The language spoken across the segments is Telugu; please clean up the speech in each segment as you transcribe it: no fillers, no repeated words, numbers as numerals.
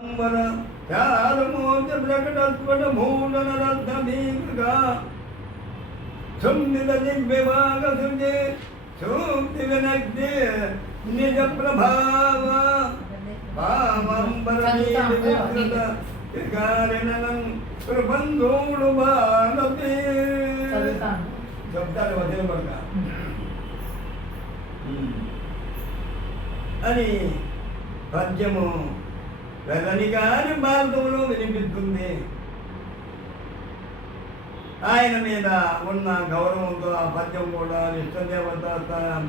త్యాగమూర్తి ప్రకటస్ఫుట మూలనరత్నమీకృగా సున్నిత దిగ్విభాగ సృజే సూక్తి వినగ్ని నిజ ప్రభావ పావంబరనీకృత వికారిణనం కృపంధూడు బాలపే చెప్తాను వదిలిపడక అని పద్యము వెళ్ళని కానీ భారతంలో వినిపిస్తుంది. ఆయన మీద ఉన్న గౌరవంతో ఆ పద్యం కూడా ఇష్టదేవత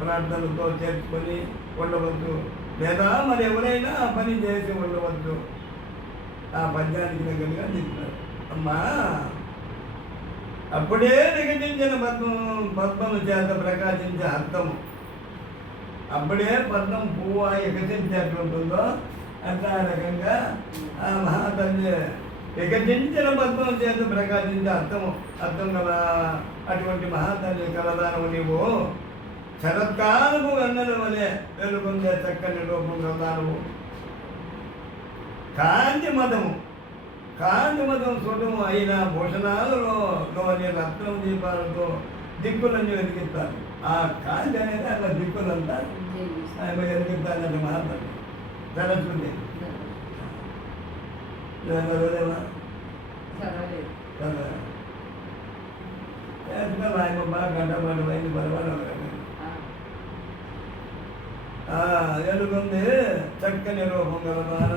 ప్రార్థనలతో చేర్చుకొని ఉండవచ్చు, లేదా మరి ఎవరైనా ఆ పని చేసి ఉండవచ్చు. ఆ పద్యానికి దగ్గరగా చెప్తారు. అమ్మా అప్పుడే వికటించిన పద్మము చేత ప్రకాశించే అర్థము, అప్పుడే పద్మం పువ్వు వికసించేట్లుంటుందో అట్లా రకంగా ఆ మహాతల్లి వికసించిన పద్మం చేత ప్రకాశించే అర్థం కదా. అటువంటి మహాతల్లి కలదానము నీవు శరత్కాలము వెన్నెల వలె వెలుగొందే చక్కని రూపం కలదానము. కాంతి మతం సుటము అయిన భూషణాలలోని రత్నం దీపాలతో దిక్కులన్నీ వెలిగిస్తారు. ఆ కాంతి అనేది అట్లా దిక్కులంతా ఆయన వెలిగిస్తానంటే మహాతల్లి జరుగుతుంది. ఆయన బాగా గంటపాటు అయింది పర్వాలేదు. ఎలుగుంది చక్కని రూపం కలదాన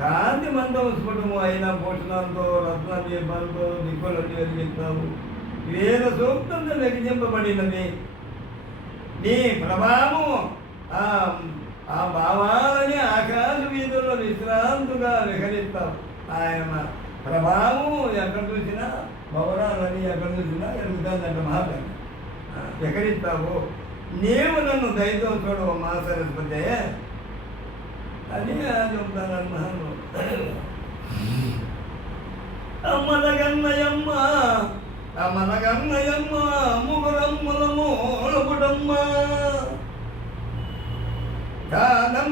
కాంతి మందం స్ఫుటము అయిన భూషణంతో రత్న దీపాలతో దిక్కులన్నీ వెలిగిస్తావు. వేద సూక్తంతో వెలిగింపబడినది నీ ప్రభావము. ఆ భావాలని ఆకాశ వీధుల్లో విశ్రాంతిగా విహరిస్తావు. ఆయన ప్రభావం ఎక్కడ చూసినా భవనాలని ఎక్కడ చూసినా ఎరుగుతుందంట మహాత్మ విహరిస్తావు. నీవు నన్ను దయతో చూడవు మా సరస్వతి అని చెప్తాను. అమ్మనగన్నయమ్మ ముగురమ్ములము ఒలుపుడమ్మ కాలం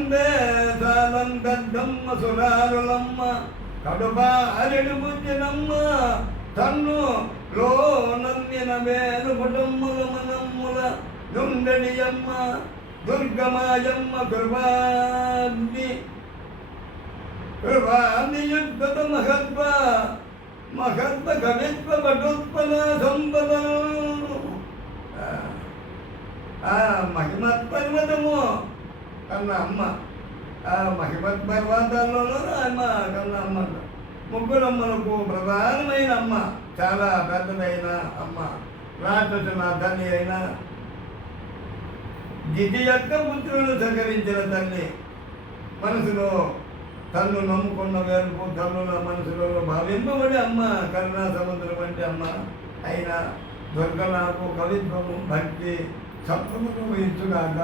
గద్దమ్మ సురారులమ్మ కడుపారెడు బుజ్జినమ్మ తన్ను లో నందిన వేలు కుటుంబుల మనమ్ముల దుండడియమ్మ దుర్గమాయమ్మ కృపాగ్ని యుద్ధత మహత్వ కవిత్వ పటుత్పల సంపద మహిమత్ పర్వతము కన్న అమ్మ. ఆ మహిమత్ పర్వతాల్లోనూ అమ్మ కన్న అమ్మ. ముగ్గురమ్మలకు ప్రధానమైన అమ్మ, చాలా పెద్దదైన అమ్మ, రాక్షసుల తల్లి అయిన దితి యొక్క పుత్రులను సహకరించిన తల్లి. మనసులో తల్లు నమ్ముకున్న వేరుకు తల్లుల మనసులో భావింపబడి అమ్మ కరుణా సముద్రం వంటి అమ్మ అయిన దుర్గ నాకు కవిత్వము భక్తి సప్తమును వహించుగాక.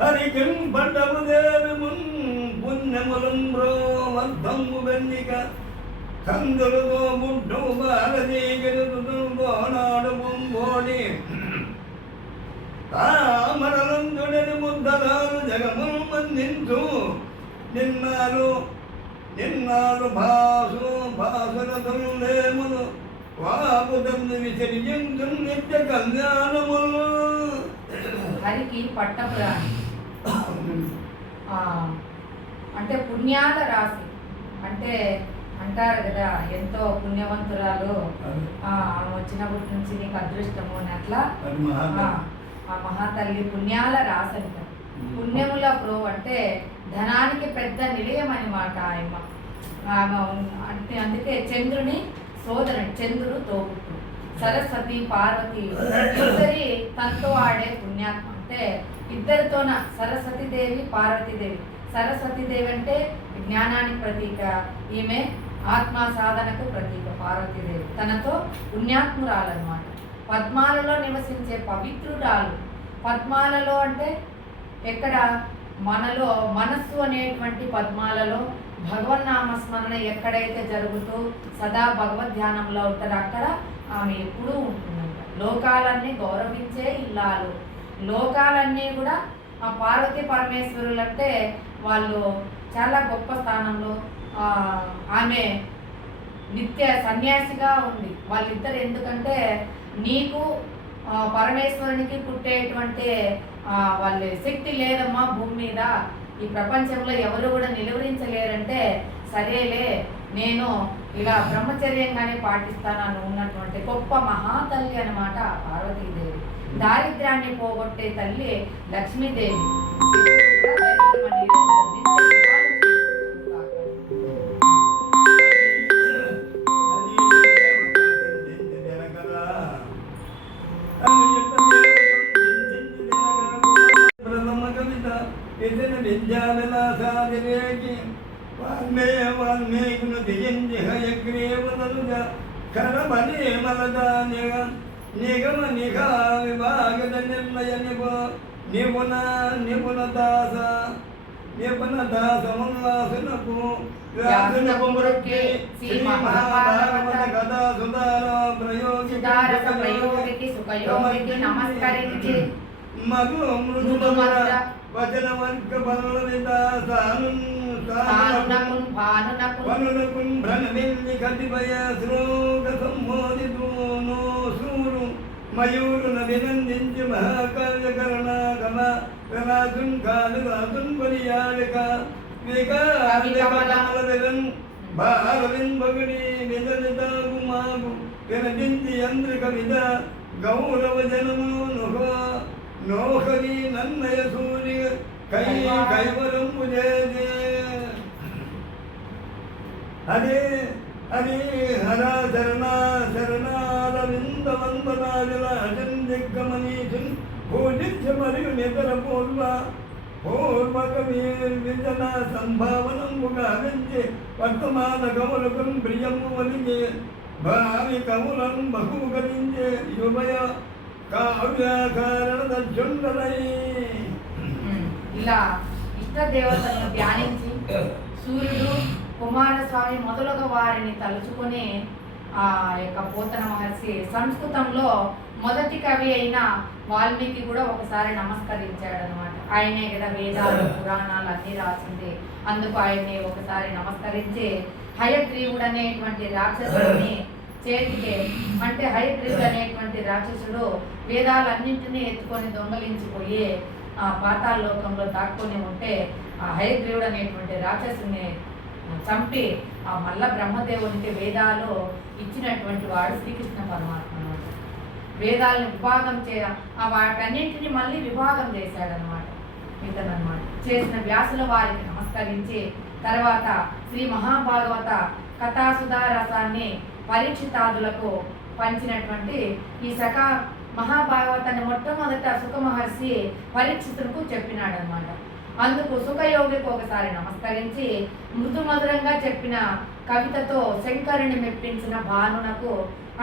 హరికిం పడ్డము దేవి మున్ పుణ్యములం వర్ధము వెన్నిక కందులుతో ముడ్డు బాలదీగరునాడు బొంబోడి తామరలందుడని ముద్దలాలు జగములు మందించు నిన్నాలు భాసురతులేములు వాపుదందు విసర్జించు నిత్య కళ్యాణములు. హరికి పట్టపురాణి అంటే పుణ్యాల రాశి అంటే అంటారు కదా, ఎంతో పుణ్యవంతురాలు వచ్చినప్పటి నుంచి నీకు అదృష్టము అని. అట్లా ఆ మహాతల్లి పుణ్యాల రాశి అంటారు. పుణ్యముల ప్రో అంటే ధనానికి పెద్ద నిలయం అనమాట ఆయమ్మ. అంటే అందుకే చంద్రుని సోదరుడు, చంద్రుడు తోబుట్టు, సరస్వతి పార్వతి ఇద్దరి తనతో ఆడే పుణ్యాత్మ. అంటే ఇద్దరితోన సరస్వతీదేవి పార్వతీదేవి. సరస్వతీదేవి అంటే జ్ఞానానికి ప్రతీక, ఈమె ఆత్మ సాధనకు ప్రతీక పార్వతీదేవి. తనతో పుణ్యాత్మురాలన్నమాట. పద్మాలలో నివసించే పవిత్రురాలు. పద్మాలలో అంటే ఎక్కడ? మనలో మనస్సు అనేటువంటి పద్మాలలో భగవన్నామస్మరణ ఎక్కడైతే జరుగుతూ సదా భగవద్ ధ్యానంలో ఉంటారో అక్కడ ఆమె ఎప్పుడూ ఉంటుందంట. లోకాలన్నీ గౌరవించే ఇల్లాలు. లోకాలన్నీ కూడా ఆ పార్వతీ పరమేశ్వరులు అంటే వాళ్ళు చాలా గొప్ప స్థానంలో. ఆమె నిత్య సన్యాసిగా ఉంది. వాళ్ళిద్దరు ఎందుకంటే నీకు పరమేశ్వరునికి పుట్టేటువంటి వాళ్ళ శక్తి లేదమ్మా భూమి మీద, ఈ ప్రపంచంలో ఎవరు కూడా నిలువరించలేరంటే సరేలే నేను ఇలా బ్రహ్మచర్యంగానే పాటిస్తానని ఉన్నటువంటి గొప్ప మహాతల్లి అన్నమాట పార్వతీదేవి. దారిద్ర్యాన్ని పోగొట్టే తల్లి లక్ష్మీదేవి. నిగమ నిఘా విభాగద నిర్ణయ నిపుణ నిపుణదాస నిపుణదాసముల్లాసునకు వ్యాసునకు మృక్కి శ్రీ మహాభాగవత కథా సుధార ప్రయోగికి సుఖయోగికి నమస్కరించి మధు మృదు వచన వర్గ పనునకున్ భ్రమిల్లి కతిపయ శ్లోక సంబోధితూను సూరు మయూరున వినందించి మహాకావ్యకరణాగమ విలాసున్ కాలు రాసున్ పరియాళిక వికారవిన్ భారవిన్ భగుని విదలిత గుమాగు వినదించి యంత్రిక విద గౌరవ జనము నోహరి నన్నయ సూర్య కైవరంబు జయ హరే హరే హర శరణారవింద వందనాజల అజన్ దిగ్గమనీషున్ పూజించ మరియు నితర పూర్వక విజన సంభావనముగా గంజే వర్తమాన కవులకు ప్రియము వలిగే భావి కవులను బహుకరించే యువయ కావ్యాకారణ దక్షుండలై. ఇలా ఇష్ట దేవతలను ధ్యానించి సూర్యుడు కుమారస్వామి మొదలుగా వారిని తలుచుకొని ఆ యొక్క పోతన మహర్షి సంస్కృతంలో మొదటి కవి అయిన వాల్మీకి కూడా ఒకసారి నమస్కరించాడు అనమాట. ఆయనే కదా వేదాలు పురాణాలు అన్నీ రాసింది. అందుకు ఆయన్ని ఒకసారి నమస్కరించి హయగ్రీవుడు అనేటువంటి రాక్షసుడిని చేతికి అంటే హయగ్రీవుడు అనేటువంటి రాక్షసుడు వేదాలన్నింటినీ ఎత్తుకొని దొంగలించిపోయి ఆ పాతాళ లోకంలో దాక్కొని ఉంటే ఆ హయగ్రీవుడు అనేటువంటి రాక్షసుని చంపి ఆ మల్ల బ్రహ్మదేవునికి వేదాలు ఇచ్చినటువంటి వాడు శ్రీకృష్ణ పరమాత్మ అనమాట. వేదాలను విభాగం వాటన్నింటినీ మళ్ళీ విభాగం చేశాడనమాట ఇతనమాట. చేసిన వ్యాసుల వారికి నమస్కరించి తర్వాత శ్రీ మహాభాగవత కథాసుధా రసాన్ని పరీక్షితాదులకు పంచినటువంటి ఈ మహాభాగవతాన్ని మొట్టమొదట సుఖ మహర్షి పరీక్షితులకు చెప్పినాడనమాట. అందుకు సుఖయోగికి ఒకసారి నమస్కరించి మృదుమధురంగా చెప్పిన కవితతో శంకరుని మెప్పించిన భానునకు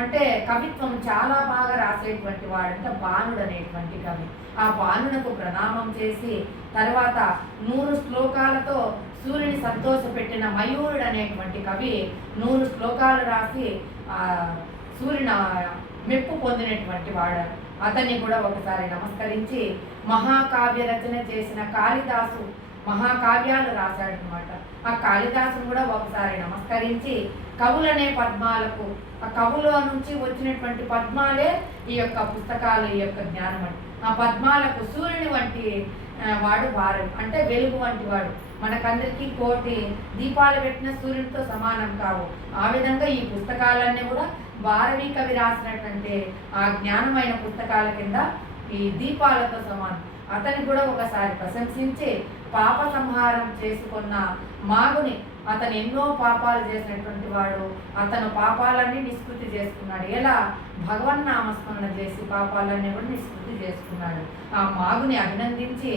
అంటే కవిత్వం చాలా బాగా రాసేటువంటి వాడంటే భానుడు అనేటువంటి కవి. ఆ భానునకు ప్రణామం చేసి తర్వాత 100 శ్లోకాలతో సూర్యుని సంతోషపెట్టిన మయూరుడు అనేటువంటి కవి 100 శ్లోకాలు రాసి సూర్యుని మెప్పు పొందినటువంటి వాడు. అతన్ని కూడా ఒకసారి నమస్కరించి మహాకావ్య రచన చేసిన కాళిదాసు మహాకావ్యాలు రాశాడనమాట. ఆ కాళిదాసును కూడా ఒకసారి నమస్కరించి కవులనే పద్మాలకు ఆ కవుల నుంచి వచ్చినటువంటి పద్మాలే ఈ యొక్క పుస్తకాలు ఈ యొక్క జ్ఞానం అంటే ఆ పద్మాలకు సూర్యుని వంటి వాడు వారు అంటే వెలుగు వంటి వాడు. మనకందరికీ కోటి దీపాలు పెట్టిన సూర్యుడితో సమానం కావు. ఆ విధంగా ఈ పుస్తకాలన్నీ కూడా భారవీ కవి రాసినటువంటి ఆ జ్ఞానమైన పుస్తకాల కింద ఈ దీపాలతో సమానం. అతన్ని కూడా ఒకసారి ప్రశంసించి పాప సంహారం చేసుకున్న మాగుని అతను ఎన్నో పాపాలు చేసినటువంటి వాడు. అతను పాపాలన్నీ నిష్కృతి చేసుకున్నాడు. ఎలా? భగవన్నామస్మరణ చేసి పాపాలన్నీ కూడా నిష్కృతి చేసుకున్నాడు. ఆ మాగుని అభినందించి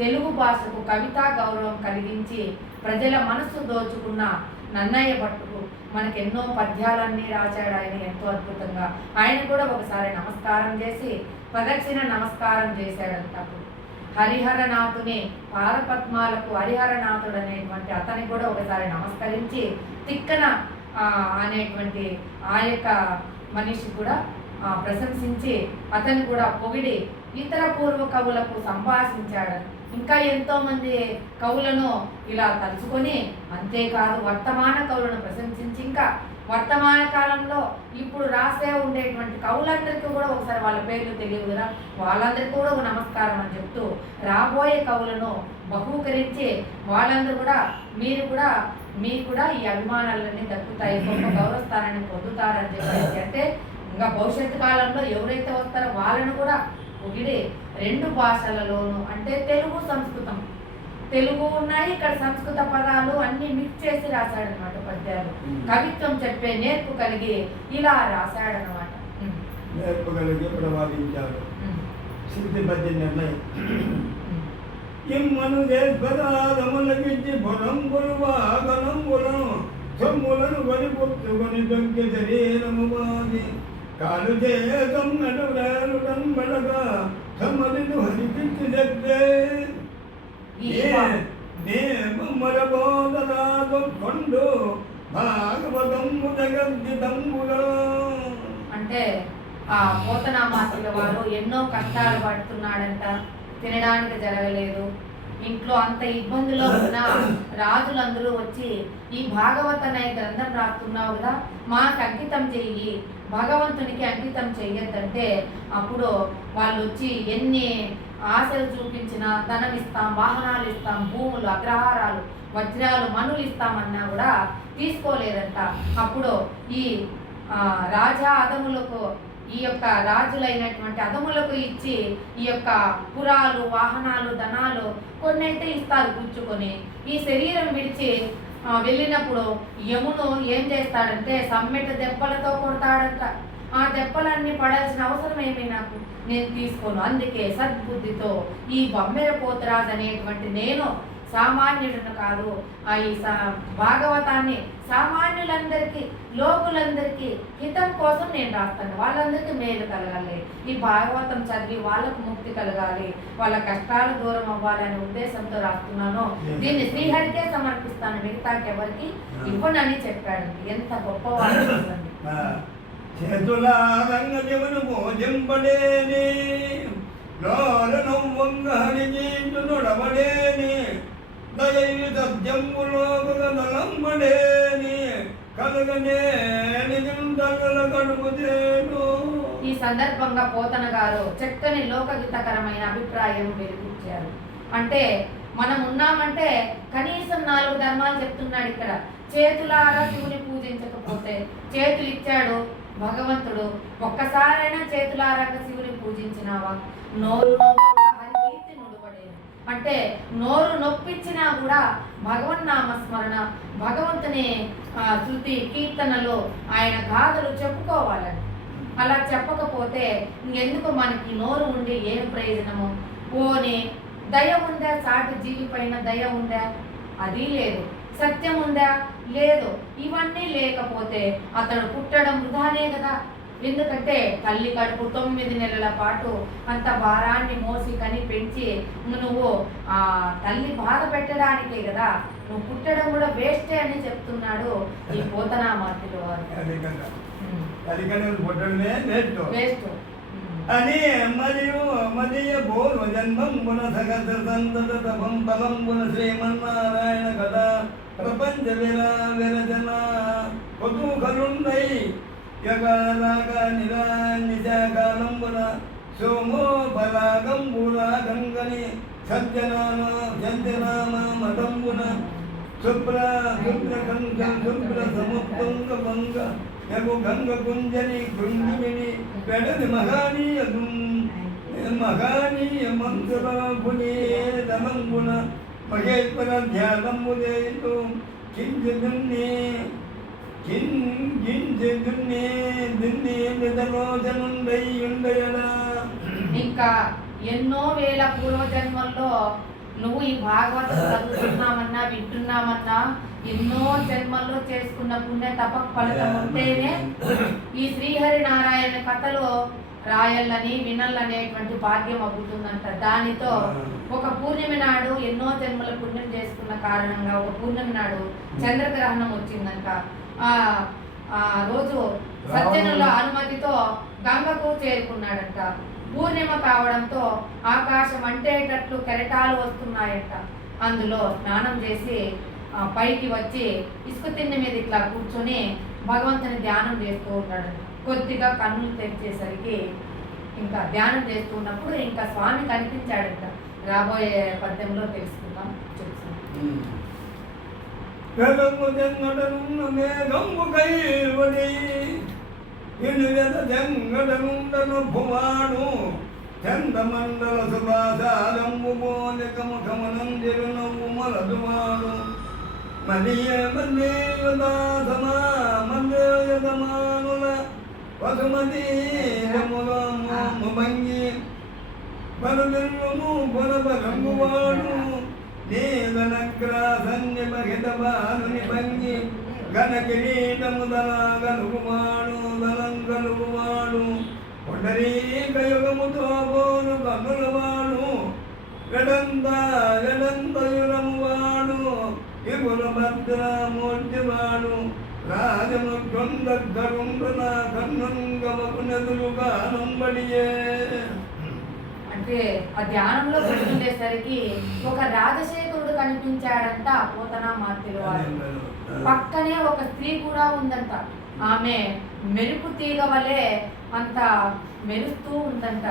తెలుగు భాషకు కవితా గౌరవం కలిగించి ప్రజల మనస్సు దోచుకున్న నన్నయ్య భట్టుకు మనకి ఎన్నో పద్యాలన్నీ రాశాడు ఆయన ఎంతో అద్భుతంగా. ఆయన కూడా ఒకసారి నమస్కారం చేసి ప్రదక్షిణ నమస్కారం చేశాడంట. అప్పుడు హరిహరనాథుని పాదపద్మాలకు హరిహరనాథుడు అనేటువంటి అతనికి కూడా ఒకసారి నమస్కరించి తిక్కన అనేటువంటి ఆ యొక్క మనిషి కూడా ప్రశంసించి అతన్ని కూడా పొగిడి ఇతర పూర్వ కవులకు సంభాషించాడు. ఇంకా ఎంతో మంది కవులను ఇలా తలుచుకొని, అంతేకాదు వర్తమాన కవులను ప్రశంసించి ఇంకా వర్తమాన కాలంలో ఇప్పుడు రాసే ఉండేటువంటి కవులందరికీ కూడా ఒకసారి వాళ్ళ పేర్లు తెలియదు కదా, వాళ్ళందరికీ కూడా ఒక నమస్కారం అని చెప్తూ రాబోయే కవులను బహూకరించి వాళ్ళందరూ కూడా మీకు కూడా ఈ అభిమానాలన్నీ దక్కుతాయి, గొప్ప గౌరవస్థానాన్ని పొందుతారని చెప్పేసి, అంటే ఇంకా భవిష్యత్తు కాలంలో ఎవరైతే వస్తారో వాళ్ళను కూడా ఒకటి 2 భాషలలోను, అంటే తెలుగు సంస్కృతం, తెలుగు ఉన్నాయి ఇక్కడ సంస్కృత పదాలు అన్ని మిక్స్ చేసి రాశాడనమాట పద్యాలు. కవిత్వం చెప్పే నేర్పు కలిగి ఇలా రాశాడనమాట. నేర్పు కలిగి ప్రవాదించాడు. శృతి పద్య నిర్ణయం ఇమ్మను దేశపదాలములకిచ్చి పొలంబులు వాగనంబులను సొమ్ములను కొనిపుచ్చుకొని దొంగి శరీరము మాది కాలు చేతం నడురాలుడం బడగా సమ్మదిను హరిపించి చెప్తే మరబోదనాదొక్కొండు భాగవతము జగద్దితంబులో. అంటే ఆ పోతనామాత్యుల వారు ఎన్నో కష్టాలు పడుతున్నాడంట, తినడానికి జరగలేదు, ఇంట్లో అంత ఇబ్బందులో ఉన్న రాజులందరూ వచ్చి ఈ భాగవత అనే గ్రంథం రాస్తున్నావు కదా, మాకు అంకితం చెయ్యి, భగవంతునికి అంకితం చెయ్యొద్దంటే అప్పుడు వాళ్ళు వచ్చి ఎన్ని ఆశలు చూపించినా ధనం ఇస్తాం, వాహనాలు ఇస్తాం, భూములు, అగ్రహారాలు, వజ్రాలు, మనులు ఇస్తామన్నా కూడా తీసుకోలేదంట. అప్పుడు ఈ రాజా అదములకు, ఈ యొక్క రాజులైనటువంటి అదములకు ఇచ్చి ఈ యొక్క పురాలు, వాహనాలు, ధనాలు కొన్ని అయితే ఇస్తారు పుచ్చుకొని. ఈ శరీరం విడిచి వెళ్ళినప్పుడు యమును ఏం చేస్తాడంటే సమ్మెట దెబ్బలతో కొడతాడంట. ఆ దెబ్బలన్నీ పడాల్సిన అవసరం ఏమీ నాకు, నేను తీసుకోను. అందుకే సద్బుద్ధితో ఈ బొమ్మెర పోతరాజు అనేటువంటి నేను సామాన్యుడిని కాదు, ఈ భాగవతాన్ని సామాన్యులందరికీ, లోకులందరికీ హితం కోసం నేను రాస్తాను, వాళ్ళందరికీ మేలు కలగాలి, ఈ భాగవతం చదివి వాళ్ళకు ముక్తి కలగాలి, వాళ్ళ కష్టాలు దూరం అవ్వాలనే ఉద్దేశంతో రాస్తున్నాను, దీన్ని శ్రీహరికే సమర్పిస్తాను, మిగతాకెవరికి ఇవ్వనని చెప్పాడు. ఎంత గొప్పవాడు చూడండి. చేతులారంగజమును భోజింపడేని లోలను వంగహరిజీంటు నొడబడేని దయవి సత్యంబులోకలంబడేని కలగనేని జిందల కడుపుదేను. ఈ సందర్భంగా పోతన గారు చక్కని లోకగీతకరమైన అభిప్రాయం వెలిగించారు. అంటే మనం ఉన్నామంటే కనీసం 4 ధర్మాలు చెప్తున్నాడు ఇక్కడ. చేతులారా శివుని పూజించకపోతే, చేతులు ఇచ్చాడు భగవంతుడు, ఒక్కసారైనా చేతులారా శివుని పూజించినావా, నోరు హరికీర్తి నుడువడేది, అంటే నోరు నొప్పించినా కూడా భగవన్ నామస్మరణ, భగవంతుని శృతి కీర్తనలు, ఆయన గాథలు చెప్పుకోవాలని. అలా చెప్పకపోతే ఇంకెందుకు మనకి నోరు ఉండి ఏం ప్రయోజనము? పోనీ దయ ఉందా, సాటి జీవి పైన దయ ఉందా? అది లేదు. సత్యం ఉందా? లేదు. ఇవన్నీ లేకపోతే అతడు పుట్టడం వృధానే కదా. ఎందుకంటే తల్లి కడుపు 9 నెలల పాటు అంత భారాన్ని మోసి కని పెంచి నువ్వు తల్లి బాధ పెట్టడానికే కదా, నువ్వు పుట్టడం కూడా వేస్టే అని చెప్తున్నాడు ఈ పోతనామాత్యుల వారు. వేస్ట్ అని మరియు మదీయ పూర్వ జన్మంబున సగత సంతత తపం ఫలంబున శ్రీమన్నారాయణ కదా ప్రపంచ విరచన కుతూహలుండై యగారాగ నిశాకాలంబున సోమో బలాగంబున గంగని సత్యనామ మతంబున శుభ్ర సముద్రంగ భంగ యగు గంగ కుంజని కృంగిమిని పెడది మహానీయ మంత్రపుని ధనంబున మహేశ్వర ధ్యానంబుదేతు కించిదున్నే ఇంకా ఎన్నో వేల పూర్వజన్మల్లో నువ్వు ఈ భాగవతం చదువుతున్నామన్నా వింటున్నామన్నా ఎన్నో జన్మల్లో చేసుకున్న పుణ్య తప ఫలితం ఉంటేనే ఈ శ్రీహరి నారాయణ కథలో రాయాలని వినాలనేటువంటి భాగ్యం అబ్బుతుందంట. దానితో ఒక పూర్ణిమ నాడు ఎన్నో జన్మల పుణ్యం చేసుకున్న కారణంగా ఒక పూర్ణిమ నాడు చంద్రగ్రహణం వచ్చిందంట. ఆ రోజు సజ్జనుల అనుమతితో గంగకు చేరుకున్నాడంట. పూర్ణిమ కావడంతో ఆకాశం అంటేటట్లు కెరటాలు వస్తున్నాయంట. అందులో స్నానం చేసి పైకి వచ్చి ఇసుక తిన్నె మీద ఇట్లా కూర్చొని భగవంతుని ధ్యానం చేస్తూ ఉన్నాడు. కొద్దిగా కన్నులు తెరిచేసరికి ఇంకా ధ్యానం చేస్తూ ఉన్నప్పుడు ఇంకా స్వామి కనిపించాడంట. రాబోయే పద్యంలో తెలుసుకుందాం. చందమండల సుభాసారంభు మోనికముఖమనందిరునవ్వు మలదువాడు మలియ మల్లేయుదాసమా మల్లేయుదమానుల వసుమతి భంగి బలుబెల్లుము బలబలంగువాడు నీదనగ్రాసన్య మహితబాలుని భంగి ఘన కిరీటము దలాగలుగువాడు దలంగలుగువాడు పొండరీకయుగముతో పోను కన్నులవాడు గడంతయురమువాడు ఇగుల భద్రమూర్తివాడు రాజముండరుండున కన్నుంగమకు నదులుగా నంబడియే. అంటే ఆ ధ్యానంలో పెడుతుండేసరికి ఒక రాజశేఖరుడు కనిపించాడంట. పోతనా మార్తిలో పక్కనే ఒక స్త్రీ కూడా ఉందంట. ఆమె మెరుపు తీగ వలె అంత మెరుస్తూ ఉందంట.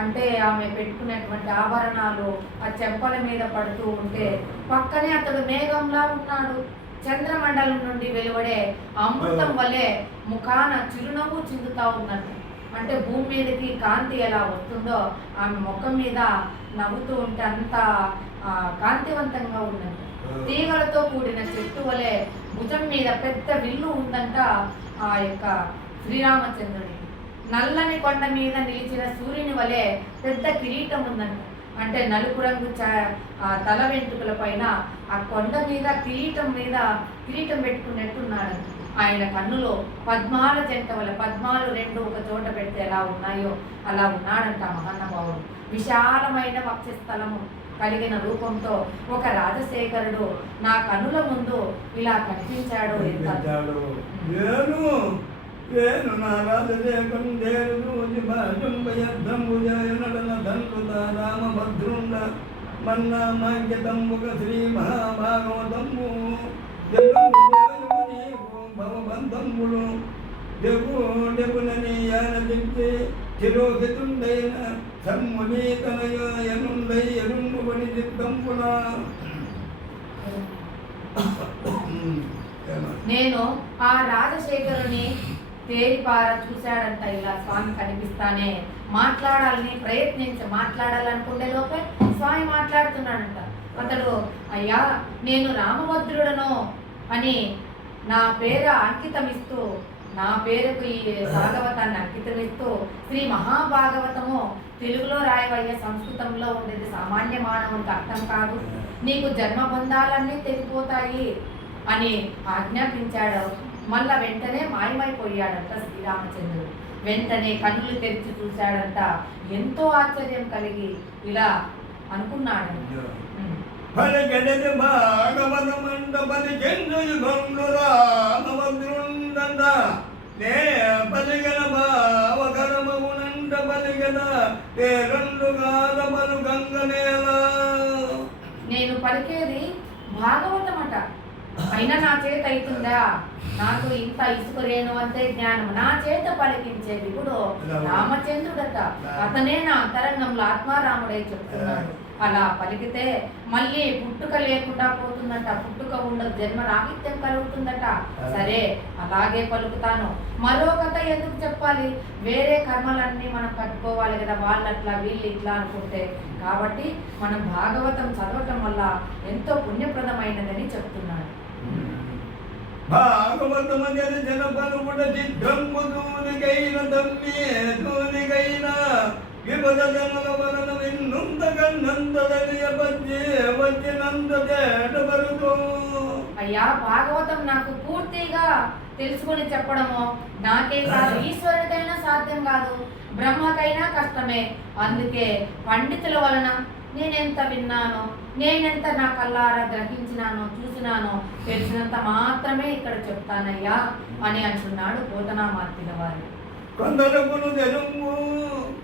అంటే ఆమె పెట్టుకునేటువంటి ఆభరణాలు ఆ చెంపల మీద పడుతూ ఉంటే పక్కనే అతడు మేఘంలా ఉన్నాడు. చంద్రమండలం నుండి వెలువడే అమృతం వలె ముఖాన చిరునవ్వు చిందుతా ఉన్నట్టు. అంటే భూమి మీదకి కాంతి ఎలా వస్తుందో ఆమె ముఖం మీద నవ్వుతూ ఉంటే అంత కాంతివంతంగా ఉందంట. తీగలతో కూడిన చెట్టు వలె భుజం మీద పెద్ద విల్లు ఉందంట ఆ యొక్క శ్రీరామచంద్రుడి. నల్లని కొండ మీద నిలిచిన సూర్యుని వలె పెద్ద కిరీటం ఉందంట. అంటే నలుపు రంగు తల వెంట్రుకల పైన ఆ కొండ మీద కిరీటం పెట్టుకున్నట్టున్నాడు. ఆయన కన్నులో పద్మాల జంట వల్ల పద్మాలు రెండు ఒక చోట పెడితే ఎలా ఉన్నాయో అలా ఉన్నాడంట మహానుభావుడు. విశాలమైన వక్షస్థలము కలిగిన రూపంతో ఒక రాజశేఖరుడు నా కన్నుల ముందు ఇలా కనిపించాడు. వేణు నా రాజశేఖరం రామభద్రుండ మన్నామాంకితంబుక శ్రీ మహాభాగవతంబు భవబంధంబులు డెబునీయానదించి చిరోహితుండైన సమ్మునీతనయనుండై ఎరుంగుబడి చిత్తంబున. నేను ఆ రాజశేఖరుని తేరిపార చూశాడంట. ఇలా స్వామి కనిపిస్తానే మాట్లాడాలనుకునే లోపే స్వామి మాట్లాడుతున్నాడంట. అతడు అయ్యా నేను రామభద్రుడను అని నా పేరు అంకితమిస్తూ నా పేరుకు ఈ భాగవతాన్ని అంకితమిస్తూ శ్రీ మహాభాగవతము తెలుగులో రాయవయ్య, సంస్కృతంలో ఉండేది సామాన్య మానవునికి అర్థం కాదు, నీకు జన్మబంధాలన్నీ తెగిపోతాయి అని ఆజ్ఞాపించాడు. మళ్ళా వెంటనే మాయమైపోయాడంట శ్రీరామచంద్రుడు. వెంటనే కన్నులు తెరిచి చూశాడంట. ఎంతో ఆశ్చర్యం కలిగి ఇలా అనుకున్నాడు. నేను పలికేది భాగవతమట, అయినా నా చేత అవుతుందా? నాకు ఇంత ఇసుకరేను అంతే జ్ఞానం నా చేత పలికించే విపుడు రామచంద్రుడట. అతనే నా అంతరంగంలో ఆత్మారాముడై చెప్తున్నాడు. అలా పలికితే మళ్ళీ పుట్టుక లేకుండా పోతుందట. పుట్టుక ఉండదు, జన్మ రాహిత్యం కలుగుతుందట. సరే అలాగే పలుకుతాను. మరో కథ ఎందుకు చెప్పాలి? వేరే కర్మలన్నీ మనం కట్టుకోవాలి కదా, వాళ్ళు అట్లా వీళ్ళు ఇట్లా అనుకుంటే. కాబట్టి మనం భాగవతం చదవటం వల్ల ఎంతో పుణ్యప్రదమైనదని చెప్తున్నాడు. భాగవతమని జనపనుముడ చిత్రంబు దూనికైన తమ్మే దూనికైన విపద జనుల వలన విన్నుంతగా అయ్యా, భాగవతం నాకు పూర్తిగా తెలుసుకొని చెప్పడము నాకే కాదు, ఈశ్వరుడికైనా సాధ్యం కాదు, బ్రహ్మకైనా కష్టమే. అందుకే పండితుల వలన నేనెంత విన్నానో, నేనెంత నా కళ్ళారా గ్రహించినానో, చూసినానో, తెలిసినంత మాత్రమే ఇక్కడ చెప్తానయ్యా అని అంటున్నాడు పోతనామాత్యుల వారు. కొందరుకు తెలుగు,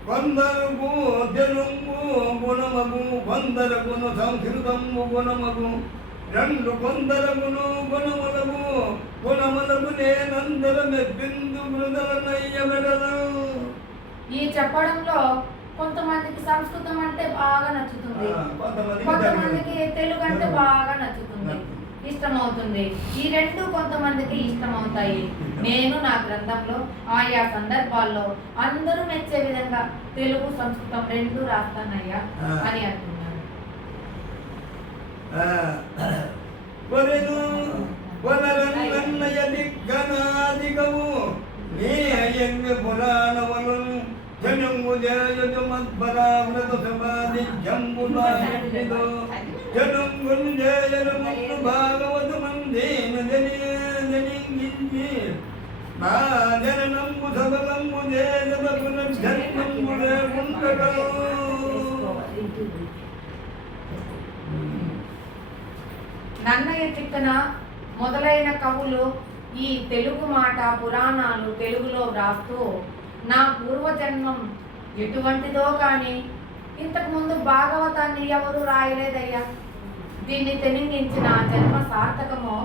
కొందరుకు తెలుగు గుణమగు, కొందరుకును సంస్కృతము గుణమగు, రెండు కొందరమును గుణములకు గుణములకు నేనందరం మెప్పిందు మృదలనయ్యబెడను. ఈ చెప్పడంలో కొంతమందికి సంస్కృతం అంటే బాగా నచ్చుతుంది, కొంతమందికి తెలుగు అంటే బాగా నచ్చుతుంది, ఇష్టమవుతుంది. ఈ రెండు కొంతమందికి ఇష్టమవుతాయి. నేను నా గ్రంథంలో ఆయా సందర్భాల్లో అందరూ మెచ్చే విధంగా తెలుగు సంస్కృతం రెండు రాస్తానయ్యా అని అంటున్నాను. వనరన్నయ దిగ్గనాదికము నీ అయ్య పురాణములు జనుము జయదు మద్బరామృత సమాధి జంబునాయుడు జనుములు జయములు భాగవత మందేన జనించి నా జననము సబలము జయద పునర్జన్మము లేకుండగో. నన్నయ్య తిక్కన మొదలైన కవులు ఈ తెలుగు మాట పురాణాలు తెలుగులో వ్రాస్తూ నా పూర్వజన్మం ఎటువంటిదో కానీ ఇంతకుముందు భాగవతాన్ని ఎవరు రాయలేదయ్యా, దీన్ని తెనింగించి నా జన్మ సార్థకమో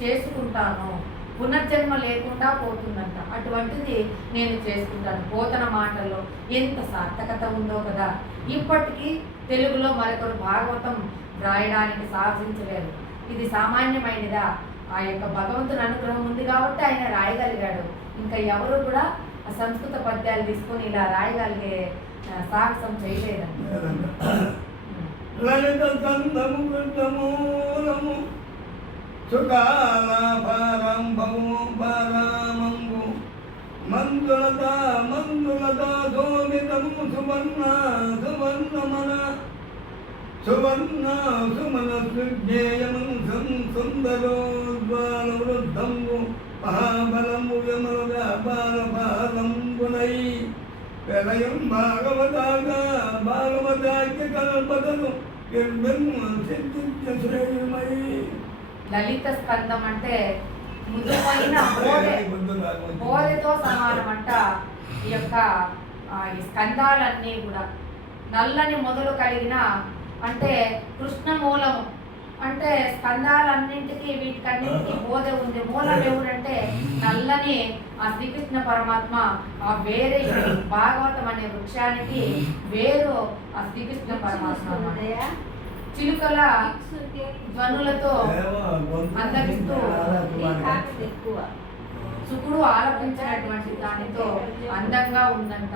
చేసుకుంటాను, పునర్జన్మ లేకుండా పోతుందంట, అటువంటిది నేను చేసుకుంటాను. పోతన మాటల్లో ఎంత సార్థకత ఉందో కదా. ఇప్పటికీ తెలుగులో మరొకరు భాగవతం రాయడానికి సాధించలేదు. ఇది సామాన్యమైనదా? ఆ యొక్క భగవంతుని అనుగ్రహం ఉంది కాబట్టి ఆయన రాయగలిగాడు. ఇంకా ఎవరు కూడా ఆ సంస్కృత పద్యాలు తీసుకొని ఇలా రాయగలిగే సాహసం చేయలేదండి. లలిత గంధము కృతమూలము సుకాల పారంభము పరమంబు మందులత మందులత శోభితము సువర్ణ సువర్ణమన సువర్ణ సుమన సుజ్ఞేయము సుందరోద్వాల వృద్ధంబు మహాబలము విమల వ్యాపార బాలంబునై ప్రళయం భాగవతాగా భాగవతాఖ్య కల్పతను శ్రేయమై. లలిత స్కందం అంటే మృదువైన బోధతో సమానమంట. ఈ యొక్క ఈ స్కందాలన్నీ కూడా నల్లని మొదలు కలిగిన అంటే కృష్ణ మూలము అంటే స్కందాలన్నింటికి వీటికన్నింటికి బోధ ఉంది. మూలం ఎవరంటే నల్లని ఆ శ్రీకృష్ణ పరమాత్మ. ఆ వేరే భాగవతం అనే వృక్షానికి వేరు ఆ శ్రీకృష్ణ పరమాత్మ. చిలుకల ధ్వనులతో అందరిస్తూ శుకుడు ఆలపించినటువంటి దానితో అందంగా ఉందంట.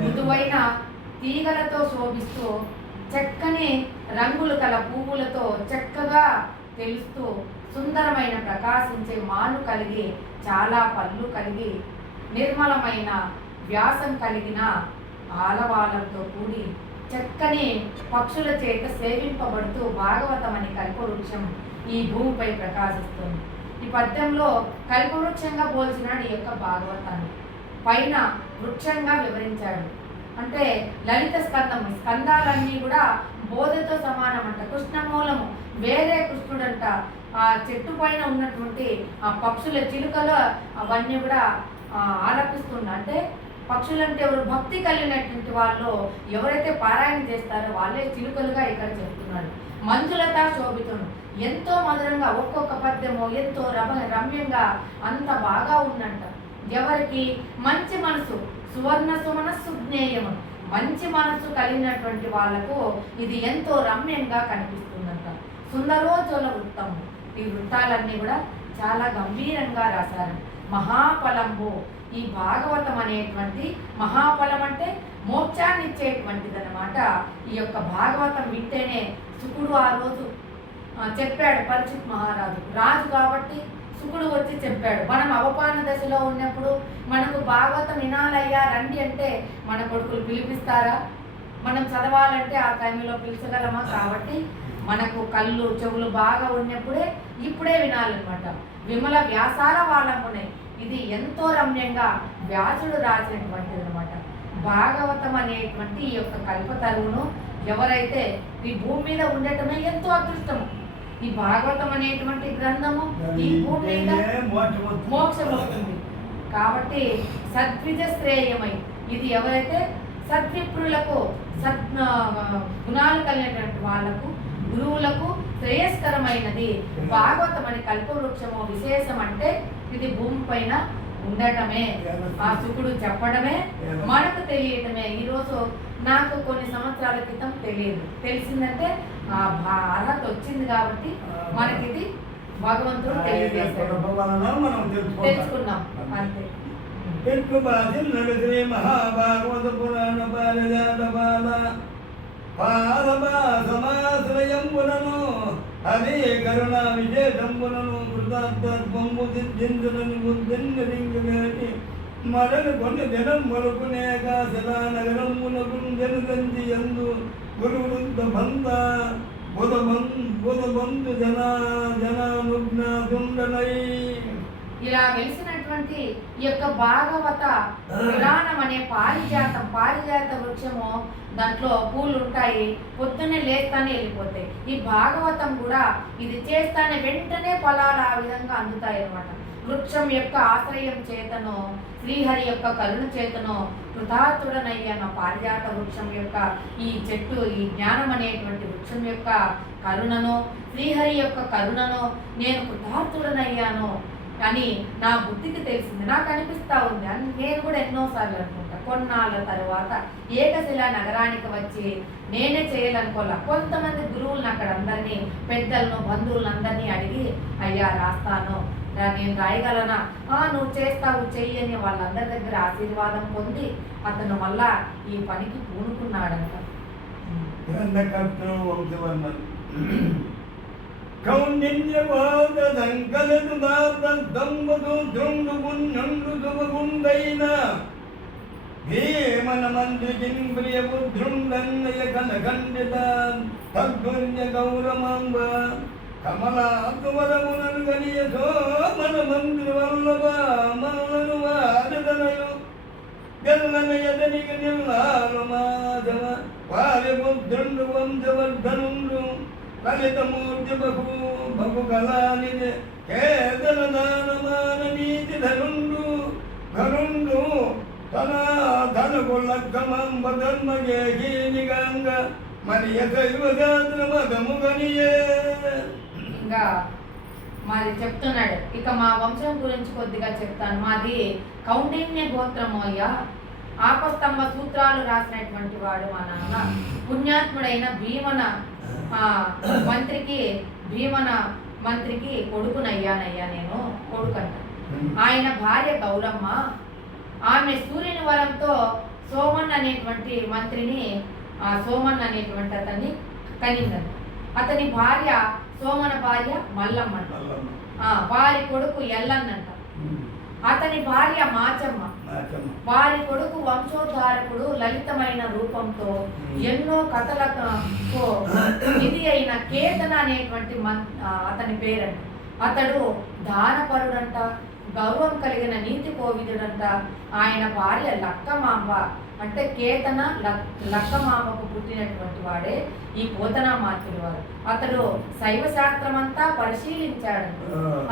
మృదువైన తీగలతో శోభిస్తూ చక్కని రంగులు కల పువ్వులతో చక్కగా తెలుస్తూ సుందరమైన ప్రకాశించే మాను కలిగి చాలా పళ్ళు కలిగి నిర్మలమైన వ్యాసం కలిగిన ఆలవాలతో కూడి చక్కని పక్షుల చేత సేవింపబడుతూ భాగవతం అని కల్పవృక్షం ఈ భూమిపై ప్రకాశిస్తుంది. ఈ పద్యంలో కల్పవృక్షంగా పోల్చినాడు ఈ యొక్క భాగవతాన్ని. పైన వృక్షంగా వివరించాడు. అంటే లలిత స్కందము, స్కందాలన్నీ కూడా బోధతో సమానం అంట. కృష్ణమూలము వేరే కృష్ణుడంట. ఆ చెట్టు పైన ఉన్నటువంటి ఆ పక్షుల చిలుకలు అవన్నీ కూడా ఆలపిస్తున్నా. అంటే పక్షులంటే ఎవరు భక్తి కలిగినటువంటి వాళ్ళు ఎవరైతే పారాయణ చేస్తారో వాళ్ళే చిలుకలుగా ఇక్కడ చెప్తున్నాడు. మంజులత శోభితుడు ఎంతో మధురంగా ఒక్కొక్క పద్యము ఎంతో రమ్యంగా అంత బాగా ఉందంట. ఎవరికి మంచి మనసు సువర్ణ సుమన సుజ్ఞేయము మంచి మనసు కలిగినటువంటి వాళ్లకు ఇది ఎంతో రమ్యంగా కనిపిస్తుందంట. సుందరోజ్వల వృత్తము ఈ వృత్తాలన్నీ కూడా చాలా గంభీరంగా రాశారు. మహాఫలంబు ఈ భాగవతం అనేటువంటి మహాఫలం అంటే మోక్షాన్ని ఇచ్చేటువంటిది అనమాట. ఈ యొక్క భాగవతం వింటేనే శుకుడు ఆ రోజు చెప్పాడు పరీక్షిత్ మహారాజు రాజు కాబట్టి శుకుడు వచ్చి చెప్పాడు. మనం అవపాన దశలో ఉన్నప్పుడు మనకు భాగవతం వినాలయ్యా రండి అంటే మన కొడుకులు పిలిపిస్తారా? మనం చదవాలంటే ఆ టైంలో పిలిచగలమా? కాబట్టి మనకు కళ్ళు చెవులు బాగా ఉన్నప్పుడే ఇప్పుడే వినాలన్నమాట. విమల వ్యాసాల వాళ్ళకున్నాయి. ఇది ఎంతో రమ్యంగా వ్యాసుడు రాసినటువంటిది అనమాట. భాగవతం అనేటువంటి ఈ యొక్క కల్పతరువును ఎవరైతే ఈ భూమి మీద ఉండటమే ఎంతో అదృష్టము. ఈ భాగవతం అనేటువంటి గ్రంథము ఈ భూమి మీద మోక్షం వస్తుంది. కాబట్టి సద్విజ శ్రేయమై ఇది ఎవరైతే సద్విప్రులకు గుణాలు కలిగినటువంటి వాళ్లకు గురువులకు శ్రేయస్కరమైనది భాగవతం అని కల్పవృక్షము. విశేషం అంటే ఇది భూమి పైన ఉండటమే, ఆ శుకుడు చెప్పడమే, మనకు తెలియటమే. ఈరోజు నాకు కొన్ని సంవత్సరాల క్రితం తెలిసిందంటే ఆ అర్హత వచ్చింది కాబట్టి మనకిది భగవంతుడు తెలుసుకున్నాం అంతే. శ్రీ మహాభాగవత పురాణ పాలమాశ్రయంబులను హరి కరుణ విశేషంబులను కృతార్థత్వము సిద్ధించులను బుద్ధించి మరలు కొన్ని జనం మరుకునేక శిలా నగరమునకు జనుగంచి ఎందు గురువృద్ధ బంధ బుధబంధు జనానుజ్ఞాతుండనై. ఇలా వెలిసినటువంటి ఈ యొక్క భాగవత పురాణం అనే పారిజాత వృక్షము, దాంట్లో పూలు ఉంటాయి, పొద్దున్నే లేస్తానే వెళ్ళిపోతాయి. ఈ భాగవతం కూడా ఇది చేస్తానే వెంటనే ఫలాలు ఆ విధంగా అందుతాయి అన్నమాట. వృక్షం యొక్క ఆశ్రయం చేతను, శ్రీహరి యొక్క కరుణ చేతను కృతార్థుడనయ్యాను. పారిజాత వృక్షం యొక్క ఈ చెట్టు, ఈ జ్ఞానం అనేటువంటి వృక్షం యొక్క కరుణను, శ్రీహరి యొక్క కరుణను నేను కృతార్థుడనయ్యాను అని నా బుద్ధికి తెలిసింది. నాకు అనిపిస్తూ ఉంది అని నేను కూడా ఎన్నోసార్లు అనుకుంటా. కొన్నాళ్ళ తర్వాత ఏకశిలా నగరానికి వచ్చి నేనే చేయాలనుకోలే. కొంతమంది గురువులను అక్కడ అందరినీ, పెద్దలను, బంధువులను అందరినీ అడిగి అయ్యా రాస్తాను, నేను రాయగలనా, నువ్వు చేస్తావు చెయ్యి అని వాళ్ళందరి దగ్గర ఆశీర్వాదం పొంది అతను మళ్ళా ఈ పనికి పూనుకున్నాడంట. కౌండిన్యవాద సంకలదు దాంబదు దృండు గుణ్ణుండు శుభగుండైన భీమన మంత్రికిం ప్రియబుద్ధృండన్నయ కనఖండిత తద్గుణ్య గౌరమాంబ కమలాత్మవరమునను గనియ సోమన మంత్రి వల్లభ మల్లను వారదనయు గల్లనయదనిక నిల్లాలు మాధవ వారి బుద్ధుండు వంశవర్ధనుండు లలితమూర్తి బహు కళాని కేదల దానమాన నీతి ధనుండు ధనుండు తనకు లక్కమంబ ధర్మగేహీనిగాంగ మరియ శైవగాత్ర మదము గనియే. ఇంకా మాది చెప్తున్నాడు. ఇక మా వంశం గురించి కొద్దిగా చెప్తాను. మాది కౌండిన్య గోత్రము అయ్యా. ఆపస్తంభ సూత్రాలు రాసినటువంటి వాడు మా నాన్న. పుణ్యాత్ముడైన భీమన మంత్రికి కొడుకునయ్యానయ్యా, నేను కొడుకంట. ఆయన భార్య గౌరమ్మ. ఆమె సూర్యుని వరంతో సోమన్ అనేటువంటి మంత్రిని, సోమన్ అనేటువంటి అతన్ని కనిందంట. అతని భార్య సోమన భార్య మల్లమ్మ. వారి కొడుకు ఎల్లన్నంట. అతని భార్య మాచమ్మ. వారి కొడుకు వంశోద్ధారకుడు లలితమైన రూపంతో ఎన్నో కథలతో ఇది అయిన కేతన అనేటువంటి అతని పేరంట. అతడు దానపరుడంట, గౌరవం కలిగిన నీతి కోవిదుడంట. ఆయన భార్య లక్కమాంబ. అంటే కేతన లక్కమామకు పుట్టినటువంటి వాడే ఈ పోతనామాత్యుడు వారు. అతడు శైవ శాస్త్రం అంతా పరిశీలించాడు.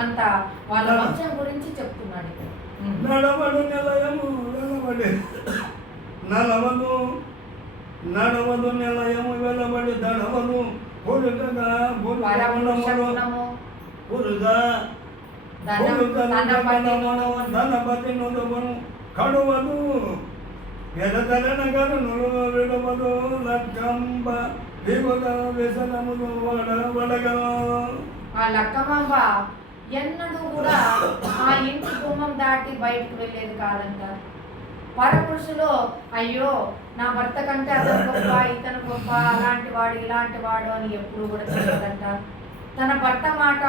అంతా వాళ్ళ వంశం గురించి చెప్తున్నాడు. నడవడు నిలయము వెలబడి దడవను పురుగగా ధనపతి నుడువను కడువను ఎదతరణ గరును విడవదు లక్కంబ వివద వ్యసనములు వడగల. ఆ లక్కమాంబ ఎన్నడూ కూడా ఆ ఇంటి గుమ్మం దాటి బయటకు వెళ్ళేది కాదంట. పరపురుషులు అయ్యో నా భర్త కంటే అతను గొప్ప, ఇతను గొప్ప, అలాంటి వాడు ఇలాంటి వాడు అని ఎప్పుడు కూడా చెప్పదంట. తన భర్త మాట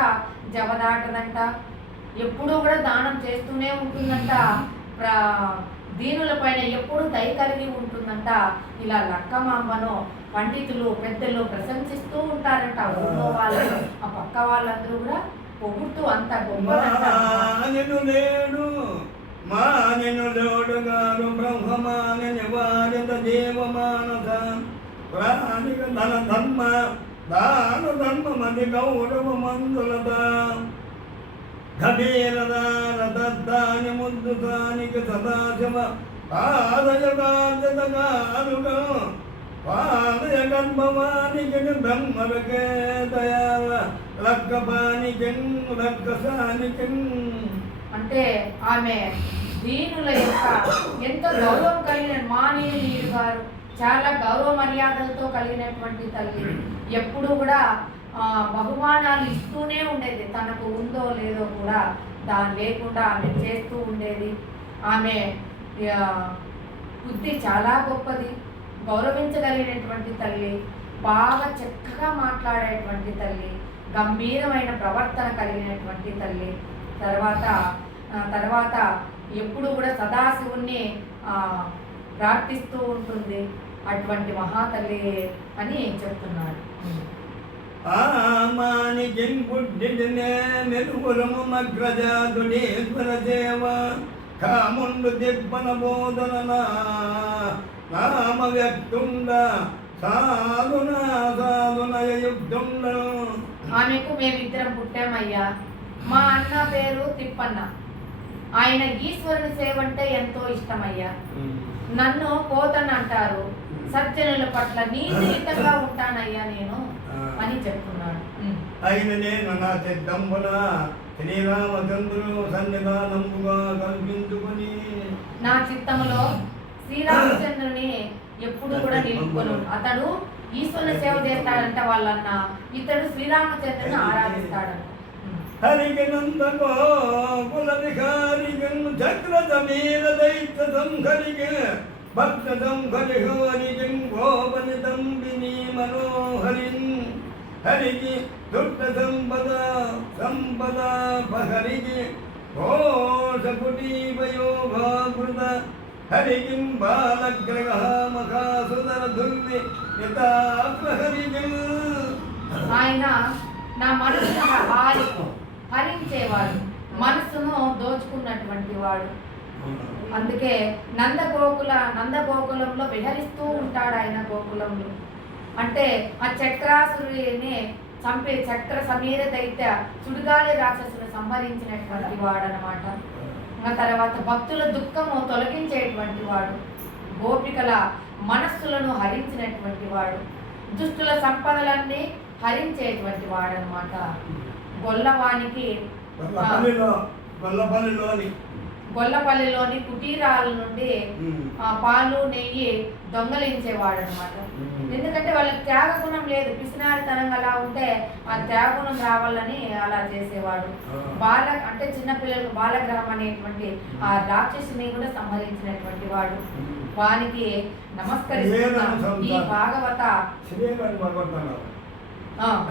జవదాటదంట. ఎప్పుడూ కూడా దానం చేస్తూనే ఉంటుందంట. దీనుల పైన ఎప్పుడు దయ కలిగి ఉంటుందంట. ఇలా లక్కమాంబను పండితులు పెద్దలు ప్రశంసిస్తూ ఉంటారంట. ఊళ్ళో వాళ్ళు ఆ పక్క వాళ్ళందరూ కూడా పొగుడుతూ అంత గొప్పదంట. మానెనులోడుగారు బ్రహ్మమానని వారిత దేవమానస ప్రాణిక ధన ధర్మ దాను ధర్మమది గౌరవ మందులత ఘటేరదాని ముద్దుతానికి సదాశివ పాదయగాలుగా పాదయ గర్భవానికి బ్రహ్మరకేతయావ లక్కపానికి లక్కసానికి. అంటే ఆమె దీనుల యొక్క ఎంతో గౌరవం కలిగిన మానీయులు గారు, చాలా గౌరవ మర్యాదలతో కలిగినటువంటి తల్లి. ఎప్పుడు కూడా బహుమానాలు ఇస్తూనే ఉండేది. తనకు ఉందో లేదో కూడా దాని లేకుండా ఆమె చేస్తూ ఉండేది. ఆమె బుద్ధి చాలా గొప్పది, గౌరవించగలిగినటువంటి తల్లి, బాగా చక్కగా మాట్లాడేటువంటి తల్లి, గంభీరమైన ప్రవర్తన కలిగినటువంటి తల్లి. తర్వాత ఎప్పుడు కూడా సదాశివుణ్ణి ప్రార్థిస్తూ ఉంటుంది. అటువంటి మహాతల్లి అని చెప్తున్నాడు. మెరుగురము మగ్రజాతుడేశ్వర దేవ కాముండు దిబ్బన బోధన నామ వ్యక్తుండ సాధున సాధునయుక్తుండ. ఆమెకు మేమిద్దరం పుట్టామయ్యా. మా అన్న పేరు తిప్పన్న. ఆయన ఈశ్వరుని సేవ అంటే ఎంతో ఇష్టమయ్యా. నన్ను పోతన్ అంటారు. సజ్జనుల పట్ల నీతియుతంగా ఉంటానయ్యా నేను అని చెప్తున్నాడు. ఆయన నేను నా చిత్తంబున శ్రీరామచంద్రుడు సన్నిధానముగా కల్పించుకొని నా చిత్తములో శ్రీరామచంద్రుని ఎప్పుడు కూడా నిలుపుకొను. అతడు ఈశ్వరుని సేవ చేస్తాడంట వాళ్ళన్న, ఇతడు శ్రీరామచంద్రుని ఆరాధిస్తాడంట. హరికి నందగో కుల విహారికి చక్ర సమీర దైత్య సంహరికి భక్త సంహరి హరికి గోపని తంబిని మనోహరిన్ హరికి దుష్ట సంపద పహరికి ఘోషకుటీపయోగాకృత హరికి బాలగ్రహ మఖాసుదర దుర్వి యథాహరికి. ఆయన నా మనసును హరించేవాడు, మనసును దోచుకున్నటువంటి వాడు. అందుకే నందగోకులంలో విహరిస్తూ ఉంటాడు ఆయన గోకులంలో. అంటే ఆ చక్రాసురుని చంపే చక్ర సమీర దైత్య సుడిగాలి రాక్షసుని సంహరించినటువంటి వాడు అనమాట. ఆ తర్వాత భక్తుల దుఃఖము తొలగించేటువంటి వాడు, గోపికల మనస్సులను హరించినటువంటి వాడు, దుష్టుల సంపదలన్నీ హరించేటువంటి వాడు అనమాట. గొల్లవానికి గొల్లపల్లిలోని కుటీరాల నుండి పాలు నెయ్యి దొంగలించేవాడు అనమాట. ఎందుకంటే వాళ్ళకి త్యాగగుణం లేదు, పిసినారితనం అలా ఉంటే ఆ త్యాగగుణం రావాలని అలా చేసేవాడు. అంటే చిన్నపిల్లలకు బాలగ్రహం అనేటువంటి ఆ రాక్షసుని కూడా సంహరించినటువంటి వాడు. వానికి నమస్కరిస్తున్న ఈ భాగవత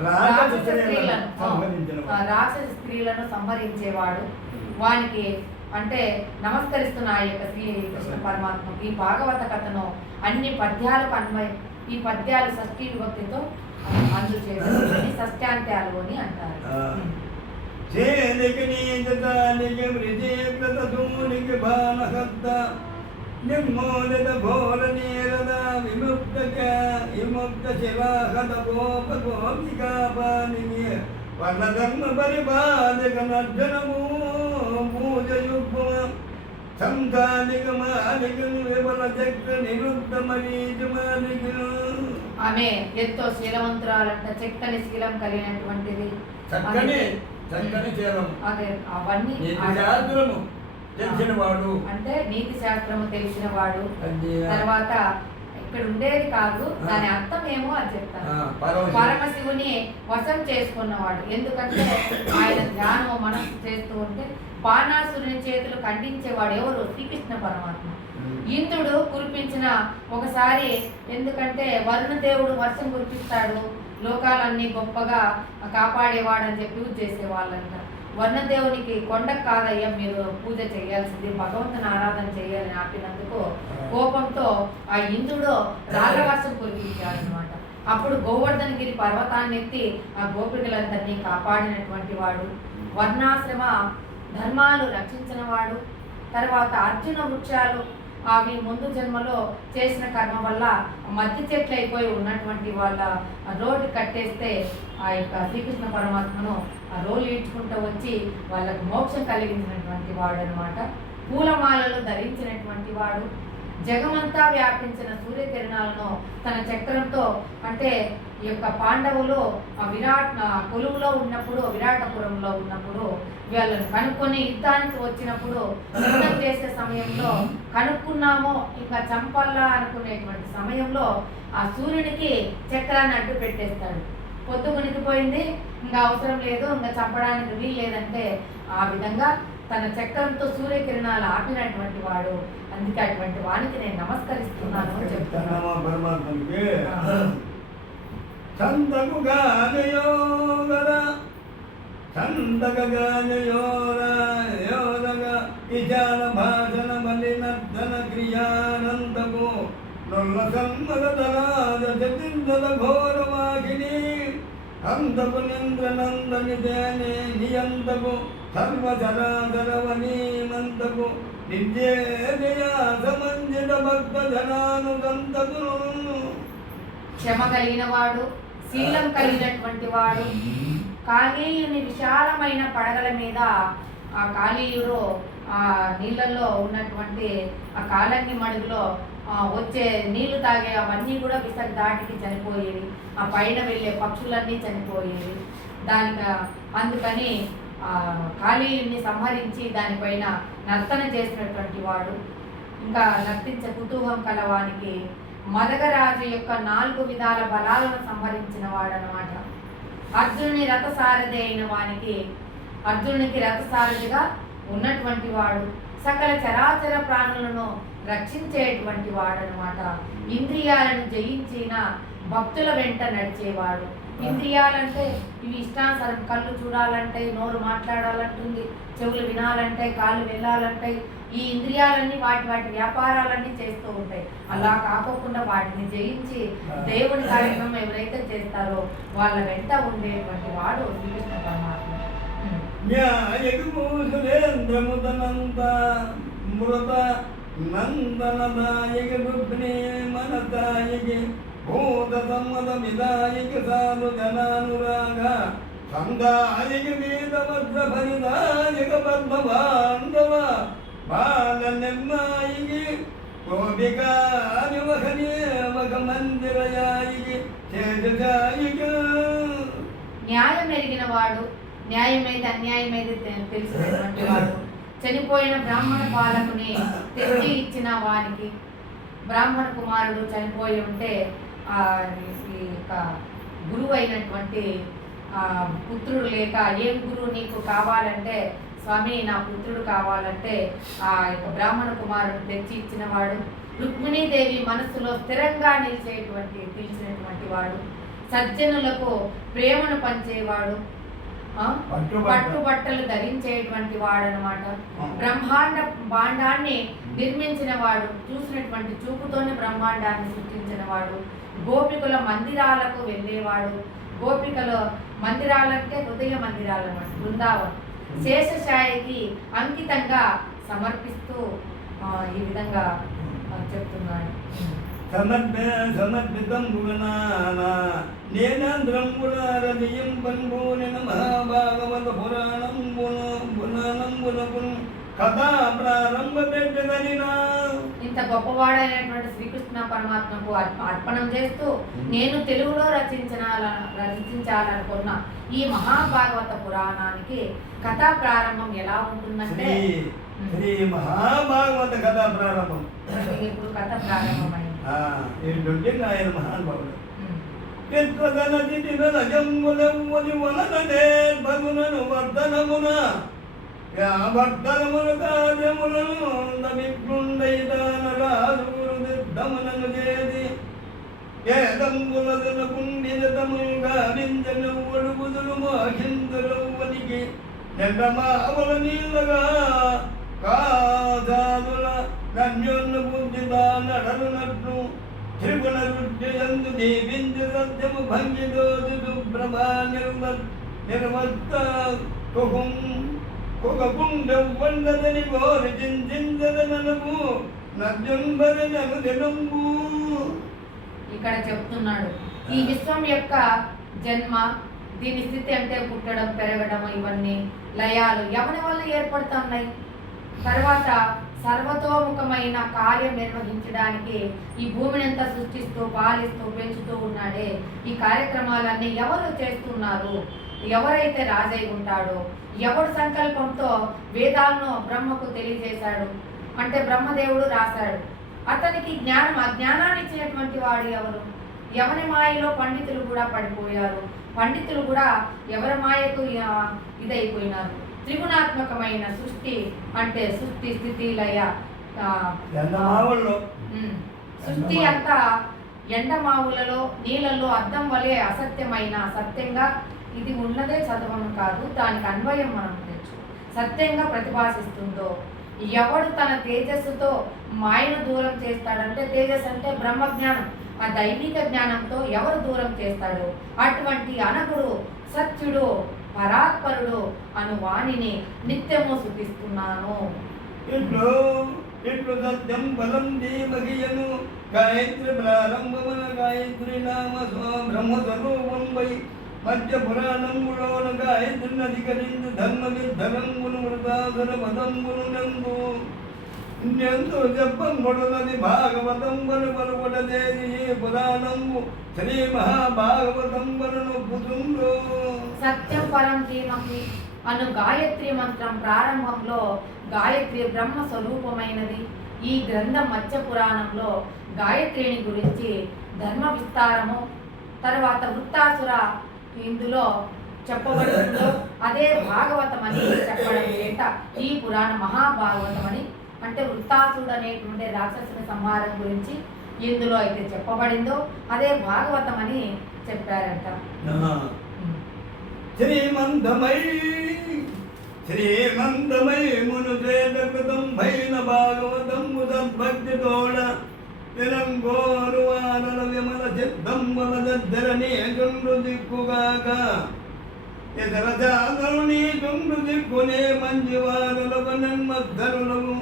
రాక్షస స్త్రీలను సంహరించేవాడు. వానికి అంటే నమస్కరిస్తున్న ఆ యొక్క శ్రీకృష్ణ పరమాత్మకి ఈ భాగవత కథను అన్ని పద్యాలకు అన్వయం. ఈ పద్యాలు షష్ఠీ విభక్తితో అందుచేయాలి, షష్ఠ్యాంత్యాలు అని అంటారు. నిర్మోదిత ఘోర నీరద విముక్త శిలాహత గోప గోపికాపానిని వర్ణధర్మ పరిపాలక నర్జనము పూజయుగ్మ సంతానికమాలికను విబల చక్ర నిరుద్ధ మరీజమాలికను. ఆమె ఎంతో శీలవంతురాలంట, చక్కని శీలం కలిగినటువంటిది. చక్కని శీలం అదే అవన్నీ తెలిసినవాడు, అంటే నీతి శాస్త్రము తెలిసిన వాడు. తర్వాత ఇక్కడ ఉండేది కాదు, దాని అర్థం ఏమో అది చెప్తాను. పరమశివుని వశం చేసుకున్నవాడు. ఎందుకంటే ఆయన ధ్యానం మనసు చేస్తూ ఉంటే బాణాసురుని చేతులు ఖండించేవాడు ఎవరు? శ్రీకృష్ణ పరమాత్మ. ఇంద్రుడు కురిపించిన ఒకసారి, ఎందుకంటే వరుణ దేవుడు వర్షం కురిపిస్తాడు, లోకాలన్నీ గొప్పగా కాపాడేవాడని చెప్పి చేసేవాళ్ళంట. వర్ణదేవునికి కొండకు కాదయ్యా మీరు పూజ చేయాల్సింది, భగవంతుని ఆరాధన చేయాలని ఆపినందుకు కోపంతో ఆ ఇంద్రుడు రాళ్ళవర్షం కురిపించాడు అనమాట. అప్పుడు గోవర్ధనగిరి పర్వతాన్ని ఎత్తి ఆ గోపికలందరినీ కాపాడినటువంటి వాడు, వర్ణాశ్రమ ధర్మాలు రక్షించిన వాడు. తర్వాత అర్జున వృక్షాలు అవి ముందు జన్మలో చేసిన కర్మ వల్ల మధ్య చెట్లు అయిపోయి ఉన్నటువంటి వాళ్ళ రోడ్డు కట్టేస్తే ఆ యొక్క శ్రీకృష్ణ పరమాత్మను ఆ రోలు ఈడ్చుకుంటూ వచ్చి వాళ్ళకు మోక్షం కలిగించినటువంటి వాడు అనమాట. పూలమాలలు ధరించినటువంటి వాడు, జగమంతా వ్యాపించిన సూర్యకిరణాలను తన చక్రంతో, అంటే ఈ యొక్క పాండవులు కొలువులో ఉన్నప్పుడు, విరాటపురంలో ఉన్నప్పుడు వీళ్ళని కనుక్కొని యుద్ధానికి వచ్చినప్పుడు యుద్ధం చేసే సమయంలో కనుక్కున్నామో ఇంకా చంపల్లా అనుకునేటువంటి సమయంలో ఆ సూర్యునికి చక్రాన్ని అడ్డు పెట్టేస్తాడు. పొద్దు మునిగిపోయింది, ఇంకా అవసరం లేదు, ఇంకా చంపడానికి వీలు లేదంటే ఆ విధంగా తన చక్రంతో సూర్యకిరణాలు ఆపినటువంటి వాడు. అందుకే అటువంటి వానికి నేను నమస్కరిస్తున్నాను అని చెప్తాను. అంతకు నింద్రనందని దేనే నియంతకు సర్వచరాచరవనీమంతకు నిత్యేజయా సమంజిత భక్త జనానుగంతకు. క్షమ కలిగిన వాడు, శీలం కలిగినటువంటి వాడు. కాళీయుని విశాలమైన పడగల మీద ఆ కాళీయుడు ఆ నీళ్ళల్లో ఉన్నటువంటి ఆ కాలంగి మడుగులో వచ్చే నీళ్లు తాగే అవన్నీ కూడా విసగ దాటికి చనిపోయేవి. ఆ పైన వెళ్ళే పక్షులన్నీ చనిపోయేవి. అందుకని కాళీయుని సంహరించి దానిపైన నర్తన చేసినటువంటి వాడు. ఇంకా నర్తించే కుతూహం కలవానికి మదగరాజు యొక్క 4 విధాల బలాలను సంహరించిన వాడనమాట. అర్జునుని రథసారథి అయిన వానికి, అర్జునునికి రథసారథిగా ఉన్నటువంటి వాడు. సకల చరాచర ప్రాణులను రక్షించేటువంటి వాడనమాట. ఇంద్రియాలను జయించిన భక్తుల వెంట నడిచేవాడు. ఇంద్రియాలంటే ఇవి ఇష్టానుసారం, కళ్ళు చూడాలంటే, నోరు మాట్లాడాలంటుంది, చెవులు వినాలంటే, కాళ్ళు వెళ్ళాలంటాయి. ఈ ఇంద్రియాలన్నీ వాటి వ్యాపారాలన్నీ చేస్తూ ఉంటాయి. అలా కాకోకుండా వాటిని జయించి దేవుని కార్యక్రమం ఎవరైతే చేస్తారో వాళ్ళ వెంట ఉండేటువంటి వాడు శ్రీకృష్ణ పరమాత్మ. భూత సమ్మతమిదాయిక సాధు జనానురాగ సందాయిక వేదవజ్ర ఫలిదాయక పద్మబాంధవ బాల నిర్ణాయికి గోపికానివహనేవక మందిరయాయికి చేజాయిక. న్యాయం ఎరిగిన వాడు, న్యాయమైతే అన్యాయమైతే తెలిసినటువంటి వాడు. చనిపోయిన బ్రాహ్మణ పాలకుని తెచ్చి ఇచ్చిన వానికి, బ్రాహ్మణ కుమారుడు చనిపోయి ఉంటే ఈ యొక్క గురువు అయినటువంటి పుత్రుడు లేక, ఏం గురువు నీకు కావాలంటే, స్వామి నా పుత్రుడు కావాలంటే ఆ యొక్క బ్రాహ్మణ కుమారుడు తెచ్చి ఇచ్చినవాడు. రుక్మిణీదేవి మనస్సులో స్థిరంగా తెలిసినటువంటి వాడు. సజ్జనులకు ప్రేమను పంచేవాడు. పట్టుబట్టలు ధరించేటువంటి వాడనమాట. బ్రహ్మాండ భాండాన్ని నిర్మించిన వాడు. చూసినటువంటి చూపుతోనే బ్రహ్మాండాన్ని సృష్టించిన వాడు. గోపికల మందిరాలకు వెళ్ళేవాడు. గోపికల మందిరాలంటే హృదయ మందిరాలు అన్నమాట, బృందావనం. శేషశాయికి అంకితంగా సమర్పిస్తూ ఈ విధంగా చెప్తున్నాడు. సమర్పితం భువనానా నేనంద్రం పునరదియం పన్భూనిన మహాభాగవత పురాణం పురాణం కథా ప్రారంభ పెట్టదనినా. ఇంత గొప్పవాడైనటువంటి శ్రీకృష్ణ పరమాత్మకు అర్పణం చేస్తూ నేను తెలుగులో రచించాలనుకున్న ఈ మహాభాగవత పురాణానికి కథా ప్రారంభం ఎలా ఉంటుందంటే, శ్రీ మహాభాగవత కథా ప్రారంభం. ఇప్పుడు కథ ప్రారంభమైంది ఏంటంటే ఆయన మహానుభావుడు వర్ధనమున వర్ధనమును కార్యములను విప్లుండైదానరాజుమును చేసి ఏదంబులదుల కుండినతముగా వింజనవ్వడు బుదులు మోహిందులవ్వనికి నిండమావల నీళ్ళగా కాదాదుల నన్యోన్న బుద్ధిదా నడలునట్లు త్రిపుణ రుద్రయందు దేవింద్ర సత్యము భంగిదోదు ప్రభా నిర్వర్త కుకుండం వండదని గోరు చింతించద మనము నద్యుంబరనను దినంబు. ఇక్కడ చెప్తున్నాడు ఈ విశ్వం యొక్క జన్మ, దీని స్థితి అంటే పుట్టడం, పెరగడం, ఇవన్నీ లయాలు ఎవరి వల్ల ఏర్పడుతున్నాయి. తర్వాత సర్వతోముఖమైన కార్యం నిర్వహించడానికి ఈ భూమిని అంతా సృష్టిస్తూ పాలిస్తూ పెంచుతూ ఉన్నాడే. ఈ కార్యక్రమాలన్నీ ఎవరు చేస్తున్నారు? ఎవరైతే రాజై ఉంటాడో, ఎవడు సంకల్పంతో వేదాలను బ్రహ్మకు తెలియజేశాడు అంటే బ్రహ్మదేవుడు రాశాడు. అతనికి జ్ఞానం, ఆ జ్ఞానాన్ని ఇచ్చినటువంటి వాడు ఎవరు? ఎవరి మాయలో పండితులు కూడా పడిపోయారు. పండితులు కూడా ఎవరి మాయకు ఇదైపోయినారు. త్రిగుణాత్మకమైన సృష్టి అంటే సృష్టి స్థితి లయ. సృష్టి అంతా ఎండమావులలో నీళ్ళల్లో అద్దం వలె అసత్యమైన సత్యంగా ఇది ఉన్నదే చదవను కాదు, దానికి అన్వయం మనం తెచ్చు సత్యంగా ప్రతిభాసిస్తుందో. ఎవడు తన తేజస్సుతో మాయను దూరం చేస్తాడంటే, తేజస్సు అంటే బ్రహ్మజ్ఞానం, ఆ దైవిక జ్ఞానంతో ఎవరు దూరం చేస్తాడో అటువంటి అనగుడు సత్యుడు పరాత్పరుడు అను వాణిని నిత్యము సుఖిస్తున్నాను. ఇట్లు సత్యం బలం దీమగియను గాయత్రి ప్రారంభమున గాయత్రి నామ బ్రహ్మ స్వరూపంపై మధ్య పురాణంబులోన గాయత్రిని అధికరించి ధర్మ విద్ధరంబును వృతాసుర పదంబును నంబు ఇంకెంతో చెప్పంబడునది భాగవతంబను పలుకుటదేది పురాణంబు శ్రీ మహాభాగవతంబను నొప్పుతుండ్రు. సత్యం పరం ధీమహి అను గాయత్రి మంత్రం ప్రారంభంలో గాయత్రి బ్రహ్మ స్వరూపమైనది. ఈ గ్రంథం మత్స్య పురాణంలో గాయత్రిని గురించి ధర్మ విస్తారము, తర్వాత వృత్తాసుర ఇందులో చెప్పబడుతుందో అదే భాగవతం అని చెప్పడం చేత ఈ పురాణ మహాభాగవతం అని, అంటే వృత్తాసుడు అనేటువంటి రాక్షసుని సంహారం గురించి ఇందులో అయితే చెప్పబడిందో అదే భాగవతం అని చెప్పారంట. శ్రీమంతమై మునుచేతకృతం భైన భాగవతము సద్భక్తి తోడ విలంగోరు వానల విమల చిత్తంబల దద్దరని చుండు దిక్కుగాక ఇతర జాతరుని చుండు దిక్కునే మంచి వారులకు నిర్మద్ధరులకు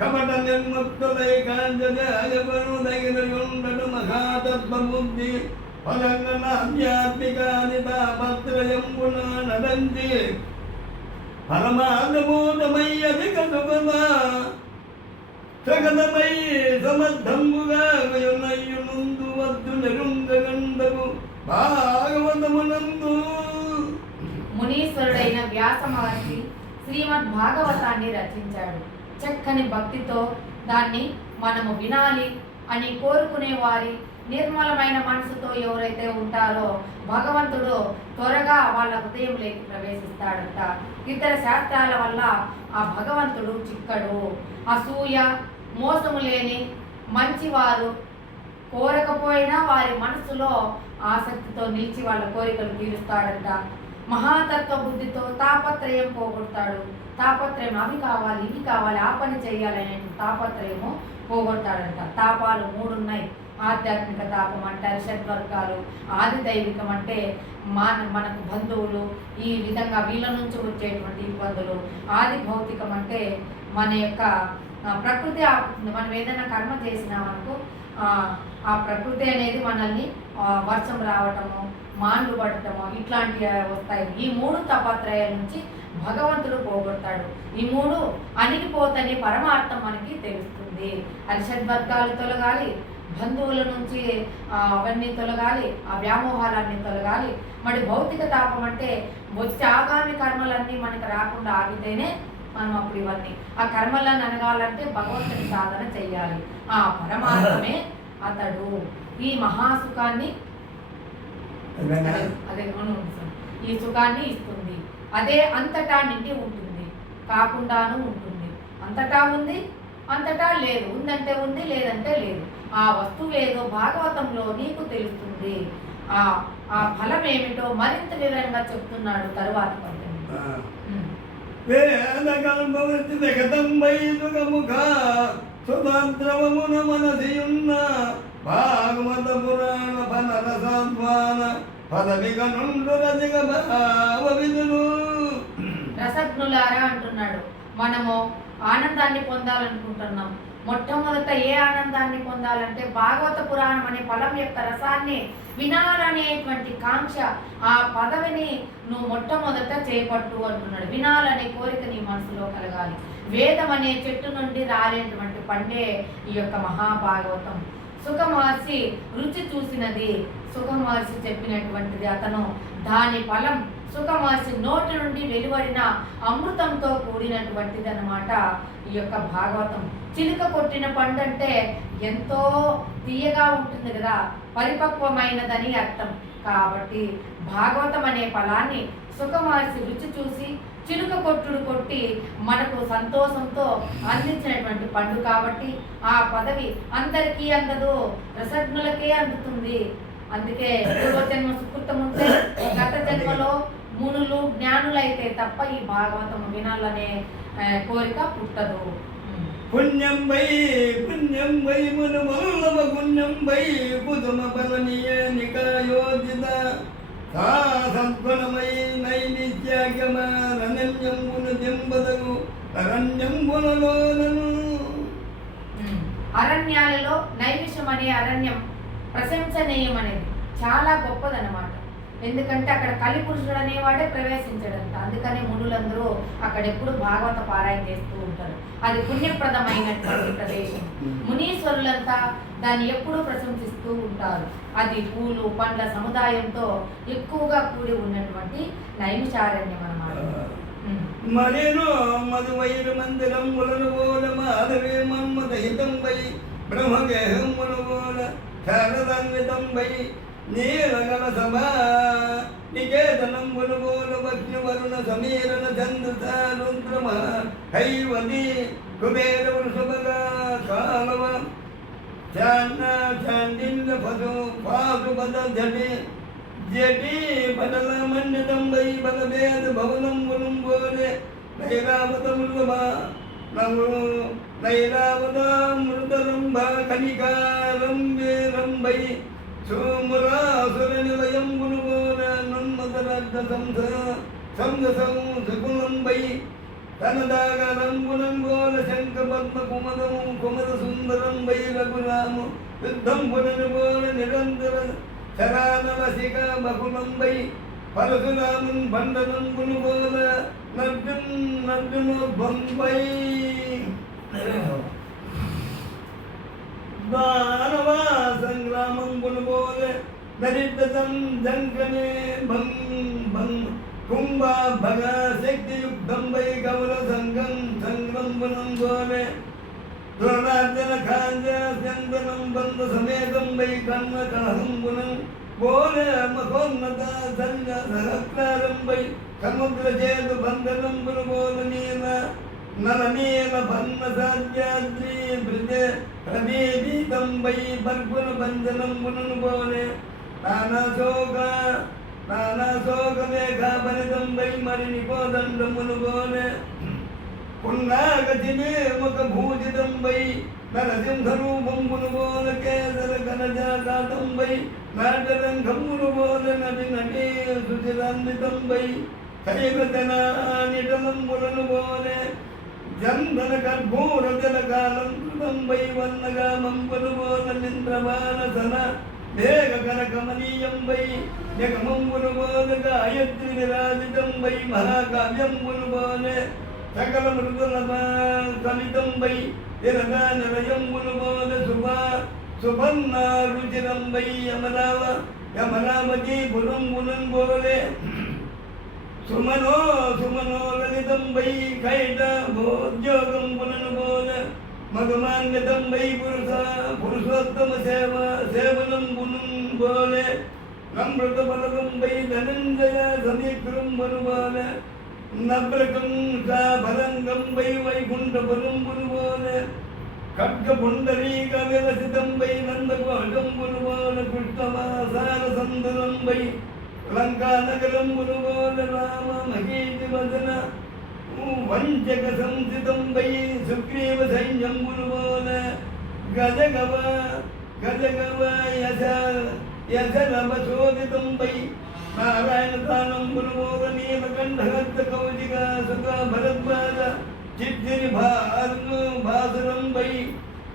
కపట నిర్ముక్తులై కాంజజాయపను దగిన యుండడు మహాతత్వ బుద్ధి పదంగన ఆధ్యాత్మికాని తాపత్రయంబున నడంతి పరమానుభూతమై అధిక సుఖమా సగతమై సమర్థంబుగా ముందు వద్దు నిరుంగండకు భాగవతమునందు. మునీశ్వరుడైన వ్యాస మహర్షి శ్రీమద్ భాగవతాన్ని రచించాడు. చక్కని భక్తితో దాన్ని మనము వినాలి అని కోరుకునే వారి నిర్మలమైన మనసుతో ఎవరైతే ఉంటారో భగవంతుడు త్వరగా వాళ్ళ హృదయంలోకి ప్రవేశిస్తాడంట. ఇతర శాస్త్రాల వల్ల ఆ భగవంతుడు చిక్కడు. అసూయ, మోసము లేని మంచివారు కోరకపోయినా వారి మనసులో ఆసక్తితో నిలిచి వాళ్ళ కోరికలు తీరుస్తాడంట. మహాతత్వ బుద్ధితో తాపత్రయం పోగొడతాడు. తాపత్రయం అవి కావాలి, ఇవి కావాలి, ఆ పని చేయాలనే తాపత్రయము పోగొడతాడంట. తాపాలు 3 ఉన్నాయి. ఆధ్యాత్మిక తాపం అంటారు, షడ్వర్గాలు, ఆది దైవికం అంటే మనకు బంధువులు, ఈ విధంగా వీళ్ళ నుంచి వచ్చేటువంటి ఇబ్బందులు. ఆది భౌతికం అంటే మన యొక్క ప్రకృతి ఆపుతుంది. మనం ఏదైనా కర్మ చేసినామనుకో ఆ ప్రకృతి అనేది మనల్ని వర్షం రావటము, మాండ్లు పడటము ఇట్లాంటివి వస్తాయి. ఈ 3 తాపత్రయాల నుంచి భగవంతుడు పోగొడతాడు. ఈ 3 అణిగిపోతని పరమార్థం మనకి తెలుస్తుంది. అది షడ్వర్గాలు తొలగాలి, బంధువుల నుంచి అవన్నీ తొలగాలి, ఆ వ్యామోహాలన్నీ తొలగాలి. మరి భౌతిక తాపం అంటే వచ్చే ఆగామి కర్మలన్నీ మనకు రాకుండా ఆగితేనే మనం అప్పుడు ఇవన్నీ ఆ కర్మలను అనగాలంటే భగవంతుని సాధన చెయ్యాలి. ఆ పరమాత్మే అతడు ఈ మహాసుఖాన్ని అదే ఈ సుఖాన్ని ఇస్తుంది. అదే అంతటా నిండి ఉంటుంది, కాకుండాను ఉంటుంది. అంతటా ఉంది, అంతటా లేదు. ఉందంటే ఉంది, లేదంటే లేదు. ఆ వస్తువు ఏదో భాగవతంలో నీకు తెలుస్తుంది. ఆ ఫలం ఏమిటో మరింత వివరంగా చెప్తున్నాడు తరువాత పద్యం. వేద కల్పవృత్తి జగతంబై సుఖముఖ సుభద్రవమున మనసియున్న భాగవత పురాణ ఫలరసాత్మాన పదవిక నుండు రసిక భావ విధులు. రసజ్ఞులారా అంటున్నాడు. మనము ఆనందాన్ని పొందాలనుకుంటున్నాం. మొట్టమొదట ఏ ఆనందాన్ని పొందాలంటే భాగవత పురాణం అనే ఫలం యొక్క రసాన్ని వినాలనేటువంటి కాంక్ష, ఆ పదవిని నువ్వు మొట్టమొదట చేపట్టు అంటున్నాడు. వినాలనే కోరిక నీ మనసులో కలగాలి. వేదం అనే చెట్టు నుండి రాలేటువంటి పండే ఈ యొక్క మహాభాగవతం. సుఖమహర్షి రుచి చూసినది, సుఖమహర్షి చెప్పినటువంటిది అతను. దాని ఫలం సుఖమహర్షి నోటి నుండి వెలువడిన అమృతంతో కూడినటువంటిది అన్నమాట ఈ యొక్క భాగవతం. చిలుక కొట్టిన పండు అంటే ఎంతో తీయగా ఉంటుంది కదా, పరిపక్వమైనదని అర్థం. కాబట్టి భాగవతం అనే ఫలాన్ని సుఖమహర్షి రుచి చూసి చిలుక కొట్టుడు కొట్టి మనకు సంతోషంతో అందించినటువంటి పండు. కాబట్టి ఆ పదవి అందరికీ అందదు, రసజ్ఞులకే అందుతుంది. అందుకే పూర్వజన్మ సుకృతం ఉంటే గత జన్మలో మునులు జ్ఞానులైతే తప్ప ఈ భాగవతం వినాలనే కోరిక పుట్టదు. పుణ్యం వై మును వల్లభ పుణ్యం వై కుదుమ బలనీయ నికాయోజిత సద్గుణమై నైనిత్యాగమరణ్యంబును దింబదగు అరణ్యంబులలోనను. అరణ్యాలలో నైమిషం అనే అరణ్యం ప్రశంసనీయం అనేది చాలా గొప్పదన్నమాట. ఎందుకంటే అక్కడ కలిపురుషుడు అనేవాడే ప్రవేశించడంట. అందుకని మునులందరూ అక్కడ ఎప్పుడు భాగవత పారాయణ చేస్తూ ఉంటారు. అది పుణ్యప్రదమైనటువంటి ప్రదేశం. మునీశ్వరులంతా దాన్ని ఎప్పుడూ ప్రశంసిస్తూ ఉంటారు. అది పూలు పండ్ల సముదాయంతో ఎక్కువగా కూడి ఉన్నటువంటి నైమిషారణ్యం అన్నమాట. మరేను మధువైరు మందిరం ములనుగోల మాధవే మన్మదహితం వై బ్రహ్మగేహం మునుగోల శారదాన్వితం వై నీలగల సభా నికేతనం మునుగోల వజ్ఞ వరుణ సమీరణ చంద్రతారుద్రమ హైవది కుబేర వృషభగా కాలవ చాండిల్య పదు పాశుపద జటి పదల మండితం వై బలవేద భవనం మునుగోలే నైరావతామృతరంభ కనికారం వై సోమురాసుర నిలయం మునుగోల నన్మదరద్ధ సంసకులం వై తనదాగరం గుణంగోల శంఖ పద్మ కుమదము కుమద సుందరం వై రఘురాము యుద్ధం పుననుగోల నిరంతర శరానవసిక బహుళం వై పరశురామున్ బండనం గునుగోల నర్జునోద్భం వై దానవా సంగ్రామం గునుగోల దరిద్రం జంకనే కుంభ భగ శక్తియుక్తం వై కౌల సంగం సంగ్రంబనం గోలే దుర్నార్జన కాంజ చందనం బంధ సమేతం వై కర్ణ కలహం గుణం గోలే మహోన్నత సంజ సహస్రారం వై సముద్ర చేతు బంధనం గురుగోల నీల నలనీల భన్న సాధ్యాద్రి ప్రదీపీతం వై బర్గుణ బంధనం గుణను గోలే నానాశోక మేఘాభరితం వై మరి నికోదండమును గోలే పున్నాగతినే ముఖ భూజితం వై నరసింహరూపం మునుగోల కేసర కనజాతం వై నాటరంగం మునుగోల నటి నటీ సుచిరాన్వితం వై కైవతనానిటలం మునుగోలే జంధన కర్పూర జలకాలం కృతం వై వన్నగా మంపునుగోల నింద్రమానసన మేఘ కనకమనీయం వై జగమం మునుగోల గాయత్రి విరాజితం వై మహాకావ్యం మునుగోలే సకల మృదుల కలితం వై నిరగా నిలయం మునుగోల సుపర్ణ రుచిరం వై యమనామతి పురం మునుగోలే సుమనో లలితం వై కైట భోద్యోగం పుననుగోల మధుమాన్యతం వై పురుషోత్తమ సేవనం పునుగోలే నమృత బలగం వై ధనంజయ సమీకృం మునుగోలే నబ్రకం భరంగం వై వైకుంఠపురం పునుగోల ఖడ్గ పుండరీక విలసితం వై నందకోటం పునుగోల కృష్ణవాసార సందరం వై లంకా నగరం పునుగోల రామ మహీతి వదన వంచక సంస్థితం వై సుగ్రీవ సైన్యంబులు బోల గజగవ యశోదితం వై నారాయణ తానంబులు బోల నీలకంఠహస్త కౌశిక సుఖ భరద్వాజ చిద్దిని భాసురం వై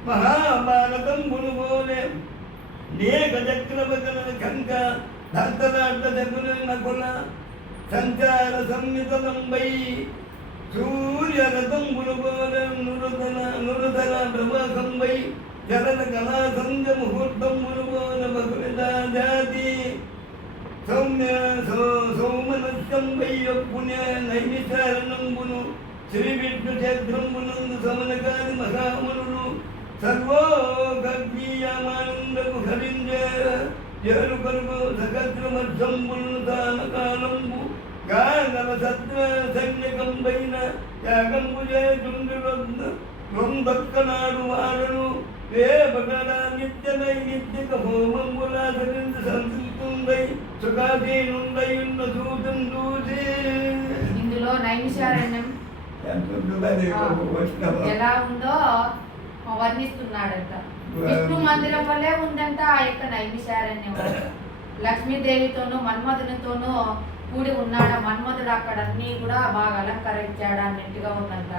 మహాభారతంబులు బోలే నేక చక్రవకల కంక భక్తరాట జగుల నకుల సంచార సంహితం వై సూర్యరథంబులు బోల నురుతల ప్రభాసం వై జలన కళా సంధ్య ముహూర్తంబులు బోల భగవిదా జాతి సౌమ్య సౌమనస్యం వై పుణ్య నైమిచారణంబును శ్రీ విష్ణు క్షేత్రంబునందు సమనగాది మహామునులు సర్వోగీయమానందకు హరింజ జరు కరుగు సకత్రమర్ధంబులు తానకాలంబు గానవ సత్ర సైన్యకంబైన యాగంబు జయచుండురొందొక్కనాడు వాడను వేపగడ నిత్య నైనిత్యక హోమంబులాసరించ సంతృప్తుండై సుఖాధీనుండయున్న సూతం చూసి. ఇందులో నైమిషారణ్యం ఎలా ఉందో వర్ణిస్తున్నాడంట. విష్ణు మందిరం వల్లే ఉందంట ఆ యొక్క నైమిషారణ్యం. లక్ష్మీదేవితోనూ మన్మధునితోనూ కూడి ఉన్నాడ. మన్మధుడు అక్కడ అన్నీ కూడా బాగా అలంకరించాడు అన్నట్టుగా ఉందంట.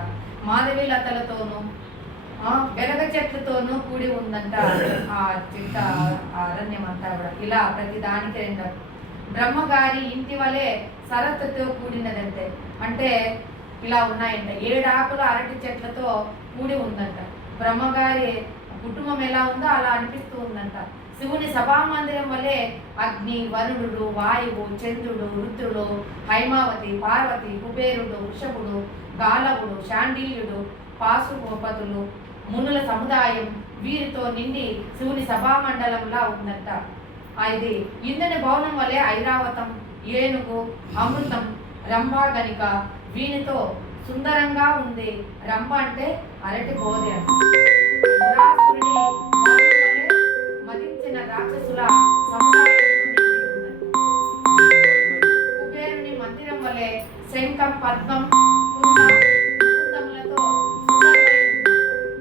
మాధవి లతలతోనూ వెలగ చెట్లతోనూ కూడి ఉందంట ఆ చిట్ట అరణ్యం అంతా కూడా. ఇలా ప్రతి దానికి రెండు. బ్రహ్మగారి ఇంటి వలె సరస్సుతో కూడినదంటే అంటే ఇలా ఉన్నాయంట. 7 ఆకుల అరటి చెట్లతో కూడి ఉందంట. బ్రహ్మగారి కుటుంబం ఎలా ఉందో అలా అనిపిస్తూ ఉందంట. శివుని సభామందిరం వల్లే అగ్ని, వరుణుడు, వాయువు, చంద్రుడు, రుద్రుడు, హైమావతి, పార్వతి, కుబేరుడు, వృషభుడు, గాలవుడు, శాండిల్యుడు, పాశుపతులు, మునుల సముదాయం వీరితో నిండి శివుని సభామండలంలా ఉందంట. ఇది ఇంద్రుని భవనం వల్లే ఐరావతం, ఏనుగు, అమృతం, రంభాగనిక వీనితో సుందరంగా ఉంది. రంభ అంటే అరటి బోధ. మురాసురుని మదించిన రాక్షసుల కుబేరుని మందిరం వలె శంఖం, పద్మం, కుందములతో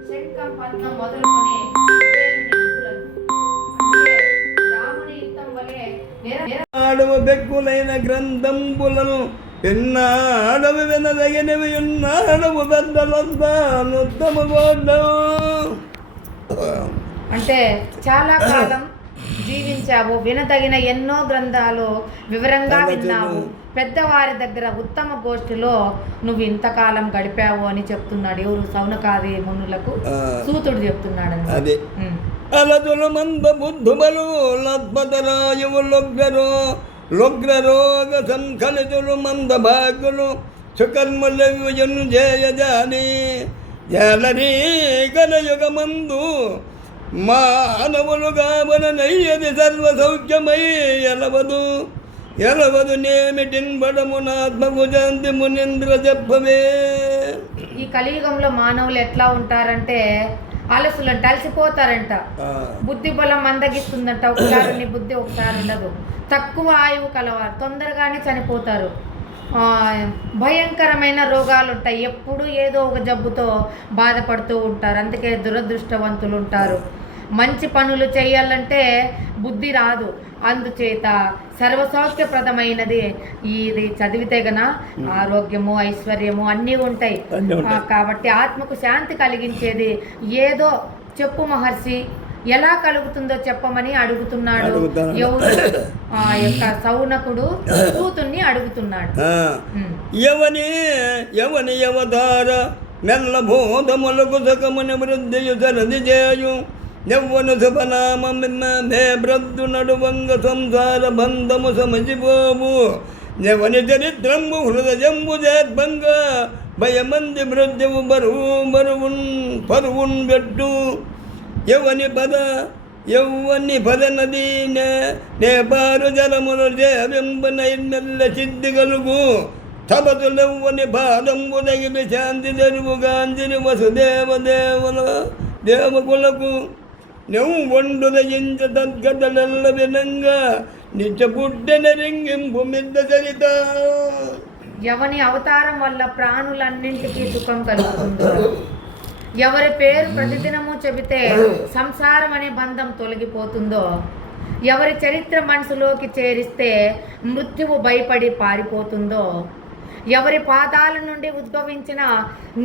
శంఖం, పద్మం మొదలుకొని రాముని యుద్ధం వలె బెక్కులైన గ్రంథంబులను ఎన్నాడవి వినదగినవి ఉన్నాడవు పెద్దలొద్దము. అంటే చాలా కాలం జీవించావు, వినదగిన ఎన్నో గ్రంథాలు వివరంగా విన్నావు, పెద్దవారి దగ్గర ఉత్తమ గోష్ఠిలో నువ్వు ఇంతకాలం గడిపావు అని చెప్తున్నాడు. ఎవరు? సౌనకాది మునులకు సూతుడు చెప్తున్నాడు. అదే అలదులు మంద బుద్ధుబలు లద్మతరాయువు లొగ్రరోగ సంకలితులు మంద భాగులు సుకర్మలవ్యుజను జయజాని జలరీ కలయుగమందు మానవులు గావన నయ్యది సర్వ సౌఖ్యమై ఎలవదు నేమిటిన్ బడమునాత్మకు శాంతి మునింద్ర చెప్పవే. ఈ కలియుగంలో మానవులు ఎట్లా ఉంటారంటే అలసులంట, అలసిపోతారంట. బుద్ధి బలం మందగిస్తుందంట. ఒకసారి నీ బుద్ధి ఒకసారి ఉండదు. తక్కువ ఆయువు కలవారు తొందరగానే చనిపోతారు. భయంకరమైన రోగాలు ఉంటాయి. ఎప్పుడు ఏదో ఒక జబ్బుతో బాధపడుతూ ఉంటారు. అందుకే దురదృష్టవంతులు ఉంటారు. మంచి పనులు చేయాలంటే బుద్ధి రాదు. అందుచేత సర్వసౌఖ్యప్రదమైనది ఇది చదివితే గన ఆరోగ్యము, ఐశ్వర్యము అన్నీ ఉంటాయి. కాబట్టి ఆత్మకు శాంతి కలిగించేది ఏదో చెప్పు మహర్షి, ఎలా కలుగుతుందో చెప్పమని అడుగుతున్నాడు. ఎవరు? ఆ యొక్క సౌనకుడు సూతుణ్ణి అడుగుతున్నాడు. ఎవని అవతార మెల్ల బోధములకు సకముని వృద్ధియు సరది చేయు యవ్వను శుభనామే బ్రద్దు నడువంగ సంసార బంధము సమజిపోవు యవని చరిత్రము హృదయంబు చేర్భంగ భయమంది మృత్యువు పరువున్ పెట్టు యవని పద నదీ నేపారు జలములు చేవింబ నైర్మెల్ల సిద్ధి కలుగు తపతులెవ్వని పాదంబు తగిలి శాంతి తెరువు గాంజిని దేవకులకు నువ్వు వండు దయించ తద్గతలెల్ల వినంగా నిత్య పుట్టెన రింగింపు మిద్ద చరిత. ఎవని అవతారం వల్ల ప్రాణులన్నింటికీ సుఖం కలుగుతుందో, ఎవరి పేరు ప్రతిదినము చెబితే సంసారం అనే బంధం తొలగిపోతుందో, ఎవరి చరిత్ర మనసులోకి చేరిస్తే మృత్యువు భయపడి పారిపోతుందో, ఎవరి పాదాల నుండి ఉద్భవించిన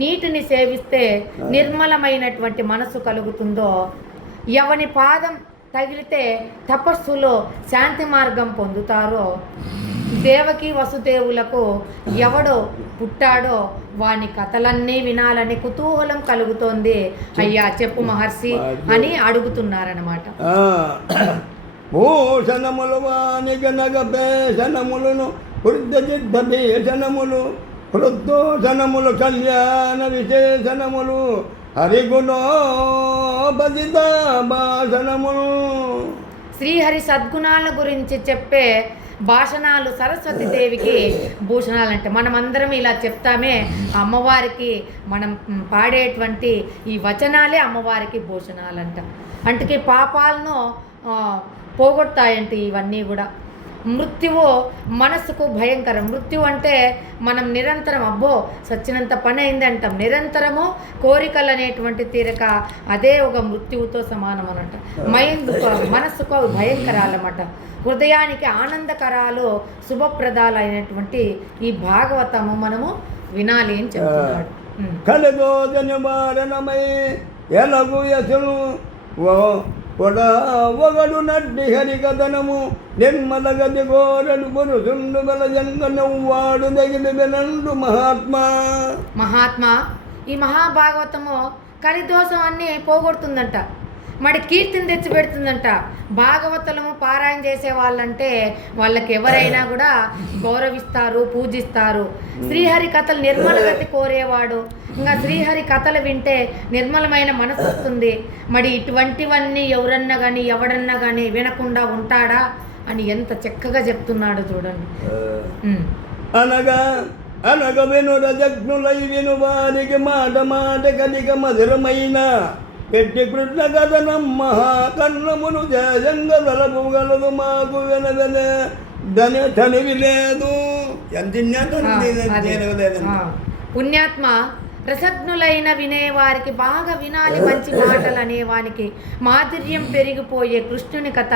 నీటిని సేవిస్తే నిర్మలమైనటువంటి మనసు కలుగుతుందో, ఎవని పాదం తగిలితే తపస్సులో శాంతి మార్గం పొందుతారో, దేవకి వసుదేవులకు ఎవడో పుట్టాడో వాని కథలన్నీ వినాలని కుతూహలం కలుగుతోంది. అయ్యా చెప్పు మహర్షి అని అడుగుతున్నారన్నమాట. భూషణములు వానిక నగపేషణములను వృద్ధచిద్ధ భీషణములు వృద్ధోషణములు కళ్యాణ విశేషణములు హరిగుణోపదిత భాషణములు. శ్రీహరి సద్గుణాల గురించి చెప్పే భాషణాలు సరస్వతీదేవికి భూషణాలు. అంటే మనమందరం ఇలా చెప్తామే, అమ్మవారికి మనం పాడేటువంటి ఈ వచనాలే అమ్మవారికి భూషణాలంట. అంటే పాపాలను పోగొడతాయంటే ఇవన్నీ కూడా. మృత్యువు మనసుకు భయంకరం. మృత్యు అంటే మనం నిరంతరం అబ్బో సచ్చినంత పని అయింది అంటాం. నిరంతరము కోరికలు అనేటువంటి తీరక అదే ఒక మృత్యువుతో సమానం అన్నమాట. మనస్సుకు భయంకరాలన్నమాట. హృదయానికి ఆనందకరాలు శుభప్రదాలైనటువంటి ఈ భాగవతము మనము వినాలి అని చెప్తున్నాడు. ఒగడు నడ్డి హరికథనము నిర్మలగతి గోరడు పురుషుండు బల జంగనవ్వాడు దగిలి బెనండు మహాత్మా. మహాత్మా ఈ మహాభాగవతము కలిదోషం అన్నీ పోగొడుతుందంట, మరి కీర్తిని తెచ్చిపెడుతుందంట. భాగవతము పారాయణ చేసే వాళ్ళంటే వాళ్ళకి ఎవరైనా కూడా గౌరవిస్తారు, పూజిస్తారు. శ్రీహరి కథలు నిర్మలగతి కోరేవాడు, ఇంకా శ్రీహరి కథలు వింటే నిర్మలమైన మనసు వస్తుంది. మరి ఇటువంటివన్నీ ఎవరన్నా కానీ ఎవడన్నా కానీ వినకుండా ఉంటాడా అని ఎంత చక్కగా చెప్తున్నాడు చూడండి. అనగా అనగ విను రజగ్నులై విను వారికి మాట మాట కదిక మధురమైన పెట్టి కృష్ణ కథనం మహాకర్ణమును జయంగ తలపుగలదు మాకు వినదనే ధని తనివి లేదు. పుణ్యాత్మ రసజ్ఞులైన వినేవారికి బాగా వినాలి మంచి మాటలు అనేవానికి మాధుర్యం పెరిగిపోయే కృష్ణుని కథ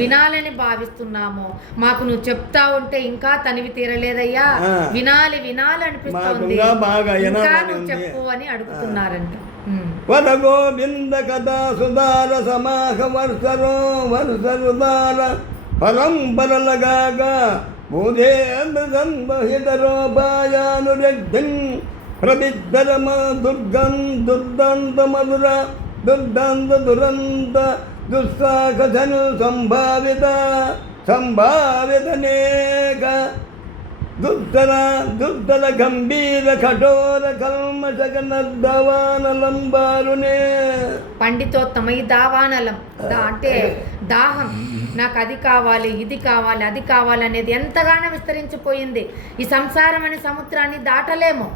వినాలని భావిస్తున్నాము. మాకు నువ్వు చెప్తా ఉంటే ఇంకా తనివి తీరలేదయ్యా, వినాలి వినాలి అనిపిస్తుంది, ఇంకా నువ్వు చెప్పు అని అడుగుతున్నారంట. వర గోవింద కథా సుధార సమాహ వర్షరో వర్షరుదార పరంపరలగాక భూదేంద్ర సంబహితరోపాయానురగ్ధిన్ ప్రవిద్ధరమ దుర్గం దుర్దాంత మధుర దుర్దాంత దురంత దుస్సాహను సంభావిత సంభావితనేక దుర్ధర గంభీర కఠోర కల్మషకనర్దవానలంబారునే. పండితోత్తమ ఈ దావానలం అంటే దాహం, నాకు అది కావాలి ఇది కావాలి అది కావాలి అనేది ఎంతగానో విస్తరించిపోయింది. ఈ సంసారం అనే సముద్రాన్ని దాటలేము,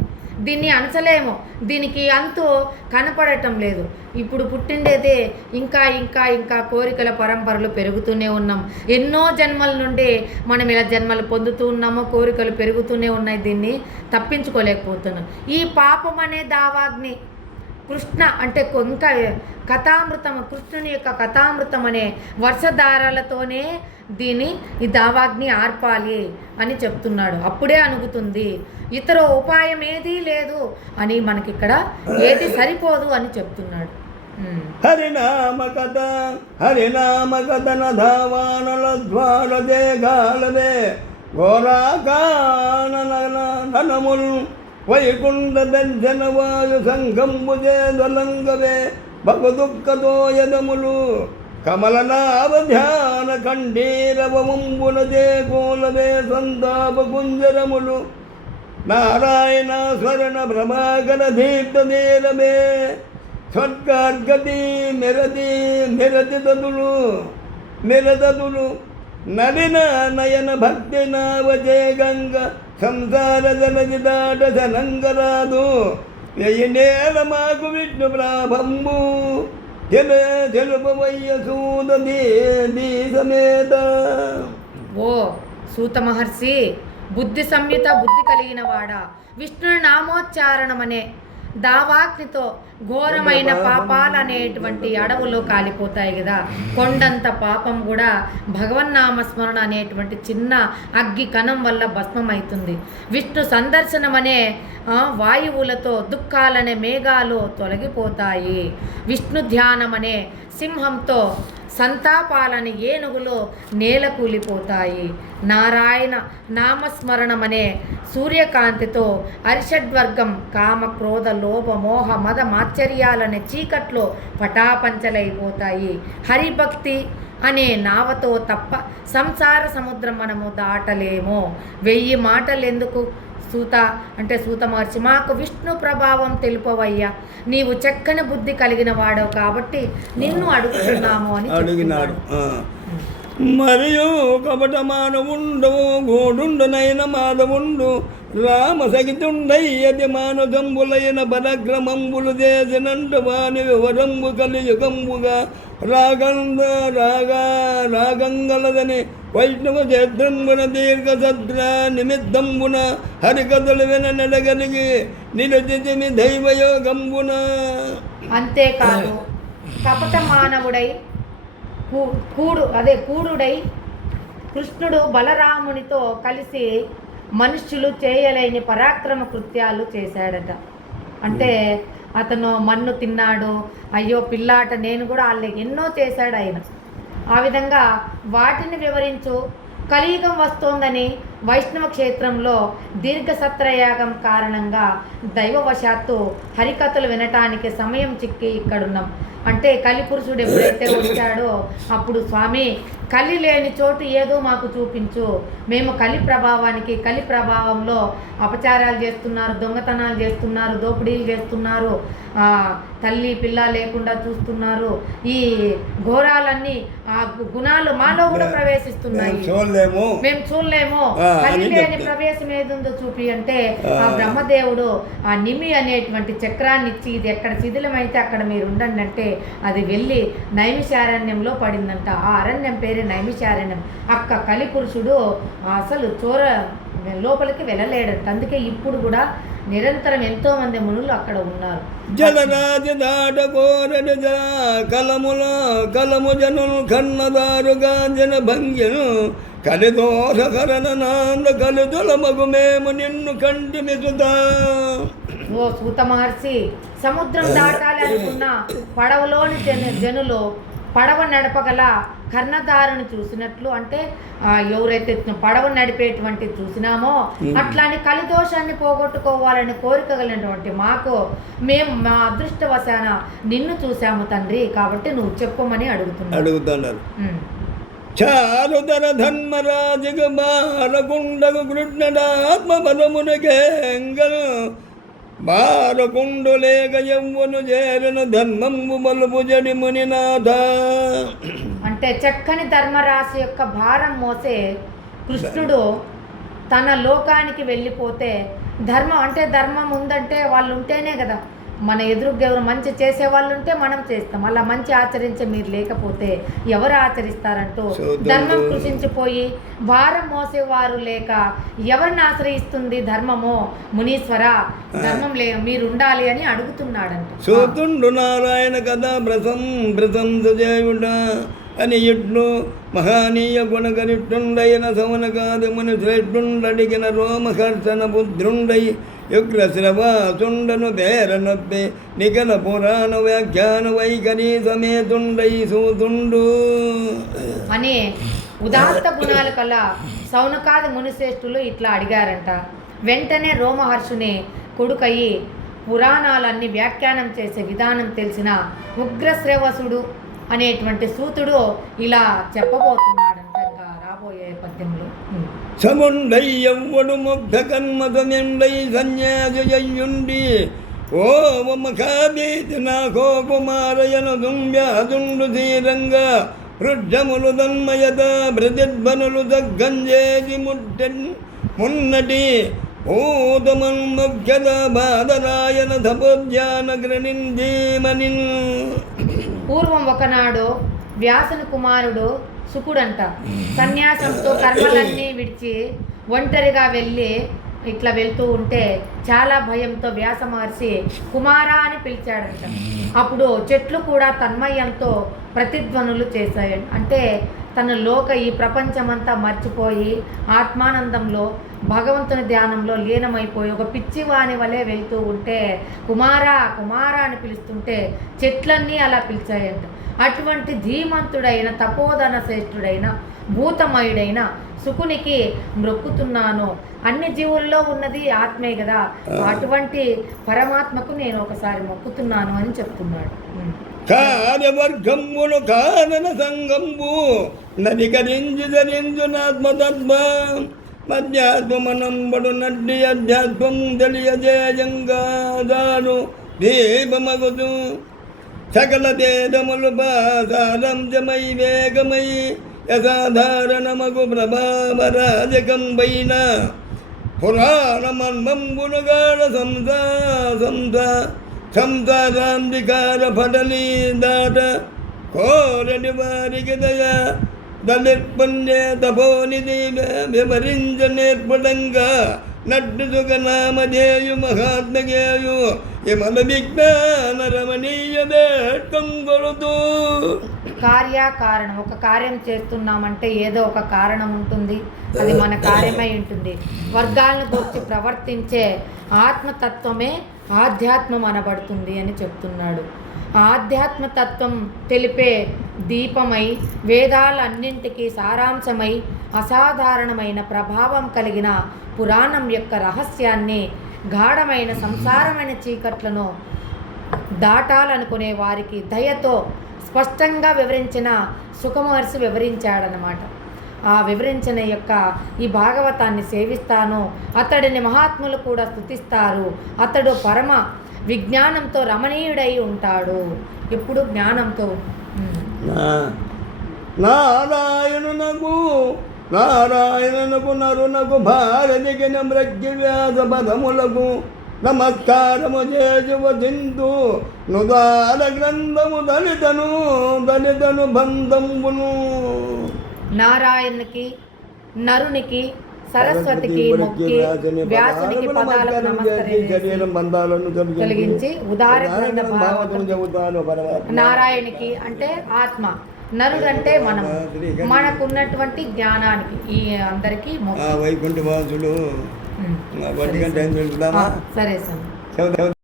దీన్ని అంచలేము, దీనికి అంతు కనపడటం లేదు. ఇప్పుడు పుట్టిండేదే ఇంకా ఇంకా ఇంకా కోరికల పరంపరలు పెరుగుతూనే ఉన్నాం. ఎన్నో జన్మల నుండి మనం ఇలా జన్మలు పొందుతూ ఉన్నాము, కోరికలు పెరుగుతూనే ఉన్నాయి, దీన్ని తప్పించుకోలేకపోతున్నాం. ఈ పాపం అనే దావాగ్ని కృష్ణ అంటే ఇంకా కథామృతం, కృష్ణుని యొక్క కథామృతం అనే వర్షధారాలతోనే ఈ దావాగ్ని ఆర్పాలి అని చెప్తున్నాడు. అప్పుడే అనుగుతుంది, ఇతర ఉపాయం ఏదీ లేదు అని మనకిక్కడ ఏది సరిపోదు అని చెప్తున్నాడు. హరినామ కథ హరినామ కథన ధావానల ద్వారదే గాలదే ఘోరాకాననముల్ వైకుంఠ దర్శన వాయు సంగంబుజే జ్వలంగవే భగ దుఃఖతో యదములు కమలనావధ్యాన ఖండీరవంబున చేకూలవే సంతాప కుంజరములు నారాయణ స్మరణ ప్రభాకర దీప్త నీలమే స్వర్గార్గతి మెరతి తదులు నలిన నయన భక్తి నావజే గంగ సంసార జలజి దాట జనంగరాదు వెయ్యినేల మాకు విష్ణు ప్రాభంబు తెలుపవయ్య సూత సమేత. ఓ సూత మహర్షి, బుద్ధి సంయుత బుద్ధి కలిగిన వాడా, విష్ణు నామోచ్చారణమనే దావాగ్నితో ఘోరమైన పాపాలు అనేటువంటి అడవులు కాలిపోతాయి కదా. కొండంత పాపం కూడా భగవన్నామస్మరణ అనేటువంటి చిన్న అగ్గి కణం వల్ల భస్మమవుతుంది. విష్ణు సందర్శనం అనే వాయువులతో దుఃఖాలనే మేఘాలు తొలగిపోతాయి. విష్ణు ధ్యానం అనే సింహంతో సంతాపాలని ఏనుగులు నేల కూలిపోతాయి. నారాయణ నామస్మరణమనే సూర్యకాంతితో అరిషడ్వర్గం కామ క్రోధ లోభ మోహ మద మాత్సర్యాలనే చీకట్లో పటాపంచలైపోతాయి. హరిభక్తి అనే నావతో తప్ప సంసార సముద్రం మనము దాటలేము. 1000 మాటలు ఎందుకు సూత అంటే సూత మహర్షి, మాకు విష్ణు ప్రభావం తెలుపవయ్యా, నీవు చక్కని బుద్ధి కలిగిన వాడవు కాబట్టి నిన్ను అడుగుతున్నాము అని అడిగినాడు. మరియు కపట మానవుండు గోడుండునైన మాధవుండు రామ సగితుండయ్యతి మానదంబులైన పరక్రమంబులు చేసినంటు వాని వివరంబు కలియుగంబుగా రాగంగలదని వైష్ణవ చేద్రంబున దీర్ఘ సద్ర నిమిత్తంబున హరికథలు విన నెడగలిగి నిరచితిమి దైవయోగంబున. అంతేకాదు కపట మానవుడై కూడుడై కృష్ణుడు బలరామునితో కలిసి మనుష్యులు చేయలేని పరాక్రమ కృత్యాలు చేశాడట. అంటే అతను మన్ను తిన్నాడు, అయ్యో పిల్లాట నేను కూడా వాళ్ళకి ఎన్నో చేశాడు ఆయన. ఆ విధంగా వాటిని వివరించు. కలియుగం వస్తోందని వైష్ణవ క్షేత్రంలో దీర్ఘసత్రయాగం కారణంగా దైవవశాత్తు హరికథలు వినటానికి సమయం చిక్కి ఇక్కడున్నాం. అంటే కలిపురుషుడు ఎప్పుడైతే వచ్చాడో అప్పుడు స్వామి కలి లేని చోటు ఏదో మాకు చూపించు, మేము కలి ప్రభావంలో అపచారాలు చేస్తున్నారు, దొంగతనాలు చేస్తున్నారు, దోపిడీలు చేస్తున్నారు, తల్లి పిల్ల లేకుండా చూస్తున్నారు, ఈ ఘోరాలన్నీ ఆ గుణాలు మాలో కూడా ప్రవేశిస్తున్నాయి, మేము చూడలేము, కలి లేని ప్రవేశం ఏదుందో చూపి అంటే ఆ బ్రహ్మదేవుడు ఆ నిమి అనేటువంటి చక్రాన్ని ఇచ్చి ఇది ఎక్కడ శిథిలమైతే అక్కడ మీరు ఉండండి అంటే అది వెళ్ళి నైమిషారణ్యంలో పడిందంట. ఆ అరణ్యం పేరే నైమిషారణ్యం. అక్క కలిపురుషుడు అసలు లోపలికి వెళ్ళలేడంట. అందుకే ఇప్పుడు కూడా నిరంతరం ఎంతో మంది మునులు అక్కడ ఉన్నారు. జలరాజ దాటకోరడు కలము జనులు కన్నదారుగా జన భంగ్యను కలిదోషకరణ నాంద కలిదొల మగు మేము నిన్ను కంటిమి సుతా. ఓ సూత మహర్షి, సముద్రం దాటాలి అనుకున్న పడవలోని జనులు పడవ నడపగల కర్ణధారుని చూసినట్లు, అంటే ఎవరైతే పడవ నడిపేటువంటి చూసినామో అట్లాంటి కలిదోషాన్ని పోగొట్టుకోవాలని కోరిక కలిగినటువంటి మాకు మేము మా అదృష్టవశాన నిన్ను చూసాము తండ్రి, కాబట్టి నువ్వు చెప్పమని అడుగుతున్నారు. చారుధర ధర్మరాజుకు బాలకుండకు కృష్ణడాత్మ బలమునకేంగలు బాలకుండు లేక యవ్వను చేరను ధర్మంబు బలుపు జడి మునినాథ. అంటే చక్కని ధర్మరాశి యొక్క భారం మోసే కృష్ణుడు తన లోకానికి వెళ్ళిపోతే ధర్మం ఉందంటే వాళ్ళు ఉంటేనే కదా, మన ఎదురుగా ఎవరు మంచి చేసే వాళ్ళు ఉంటే మనం చేస్తాం, అలా మంచి ఆచరించే మీరు లేకపోతే ఎవరు ఆచరిస్తారంటూ ధర్మం కృషించిపోయి భారం మోసేవారు లేక ఎవరిని ఆశ్రయిస్తుంది ధర్మమో మునీశ్వర, ధర్మం మీరు ఉండాలి అని అడుగుతున్నాడంట. సూతుండు నారాయణ కదా భ్రతం సుజయుడ అని ఇట్లు మహానీయ గుణగరిష్ఠుండైన సవనకాది ముని శ్రేష్ఠుండడిగిన రోమహర్షణ బుద్ధుండై యుగ్రశ్రవాసుండను బేరనొప్పి నిఖిల పురాణ వ్యాఖ్యాన వైఖరి సమేతుండై సూతుండు అనే ఉదాత్త గుణాలు కల సౌనకాది మునిశ్రేష్ఠులు ఇట్లా అడిగారంట. వెంటనే రోమహర్షుని కొడుకయి పురాణాలన్నీ వ్యాఖ్యానం చేసే విధానం తెలిసిన ఉగ్రశ్రవసుడు అనేటువంటి సూతుడు ఇలా చెప్పబోతున్నాడంట రాబోయే పద్యంలో. సముండై యవ్వడు ముగ్ధ కన్మతమెండై సన్యాసయుండి ఓ మఖాబీతి నాకో కుమారయన దుంబ్యాదుండు ధీరంగ వృద్ధములు తన్మయత ప్రతిధ్వనులు దగ్గంజేసి మున్నటి భూతమన్ముఖ్యత బాధరాయన తపోధ్యాన గ్రనిందీమనిన్. పూర్వం ఒకనాడు వ్యాసుని కుమారుడు శుకుడంట సన్యాసంతో కర్మలన్నీ విడిచి ఒంటరిగా వెళ్ళి ఇట్లా వెళ్తూ ఉంటే చాలా భయంతో వ్యాస మహర్షి కుమారా అని పిలిచాడంట. అప్పుడు చెట్లు కూడా తన్మయంతో ప్రతిధ్వనులు చేశాయి. అంటే తన ఈ ప్రపంచమంతా మర్చిపోయి ఆత్మానందంలో భగవంతుని ధ్యానంలో లీనమైపోయి ఒక పిచ్చివాని వలె వెళ్తూ ఉంటే కుమారా కుమారా అని పిలుస్తుంటే చెట్లన్నీ అలా పిలిచాయంట. అటువంటి ధీమంతుడైన తపోధన శ్రేష్ఠుడైన భూతమయుడైన సుకునికి మ్రొక్కుతున్నాను. అన్ని జీవుల్లో ఉన్నది ఆత్మే కదా, అటువంటి పరమాత్మకు నేను ఒకసారి మొక్కుతున్నాను అని చెప్తున్నాడు. కార్యవర్గంబును కారణ సంగంబు నదికరించి ధరించునాత్మతత్వ మధ్యాత్మనంబడు నడ్డి అధ్యాత్మం తెలియజేయంగా దాను దీపమగుతు సకల దేదములు పాసారంజమై వేగమై యసాధారణమగు ప్రభావరాజకంబైన పురాణమన్మంబునుగాఢ సంసారాంధికార పటలీ దాట కోరని వారికి దయ దళిర్పుణ్య తపోనిధి వివరించ నేర్పడంగా నడ్డు సుఖనామధేయు మహాత్మగేయు యమల విజ్ఞాన రమణీయ వేట్కొంగొలుతూ. కార్యకారణం, ఒక కార్యం చేస్తున్నామంటే ఏదో ఒక కారణం ఉంటుంది, అది మన కార్యమై ఉంటుంది. వర్గాలను గురించి ప్రవర్తించే ఆత్మతత్వమే ఆధ్యాత్మం అనబడుతుంది అని చెప్తున్నాడు. ఆధ్యాత్మతత్వం తెలిపే దీపమై వేదాలన్నింటికీ సారాంశమై అసాధారణమైన ప్రభావం కలిగిన పురాణం యొక్క రహస్యాన్ని గాఢమైన సంసారమైన చీకట్లను దాటాలనుకునే వారికి దయతో స్పష్టంగా వివరించిన సుఖమహర్షి వివరించాడనమాట. ఆ వివరించిన యొక్క ఈ భాగవతాన్ని సేవిస్తాను, అతడిని మహాత్ములు కూడా స్తుతిస్తారు. అతడు పరమ విజ్ఞానంతో రమణీయుడై ఉంటాడు, ఎప్పుడు జ్ఞానంతో. నారాయణునకు నరునకు భారతికిన మృగ్వ్యాస పదములకు నమస్కారము చేయువ చింతు నుదార గ్రంథము దళితను బంధంబును. నారాయణునికి, నరునికి, సరస్వతికి మొక్కి వ్యాసునికి పదాలకు నమస్కరించి కలిగించి ఉదారమైన నారాయణునికి అంటే ఆత్మ, నరుడు అంటే మనకున్నటువంటి జ్ఞానానికి ఈ అందరికీ వైకుంఠ వాసులు. సరే సార్.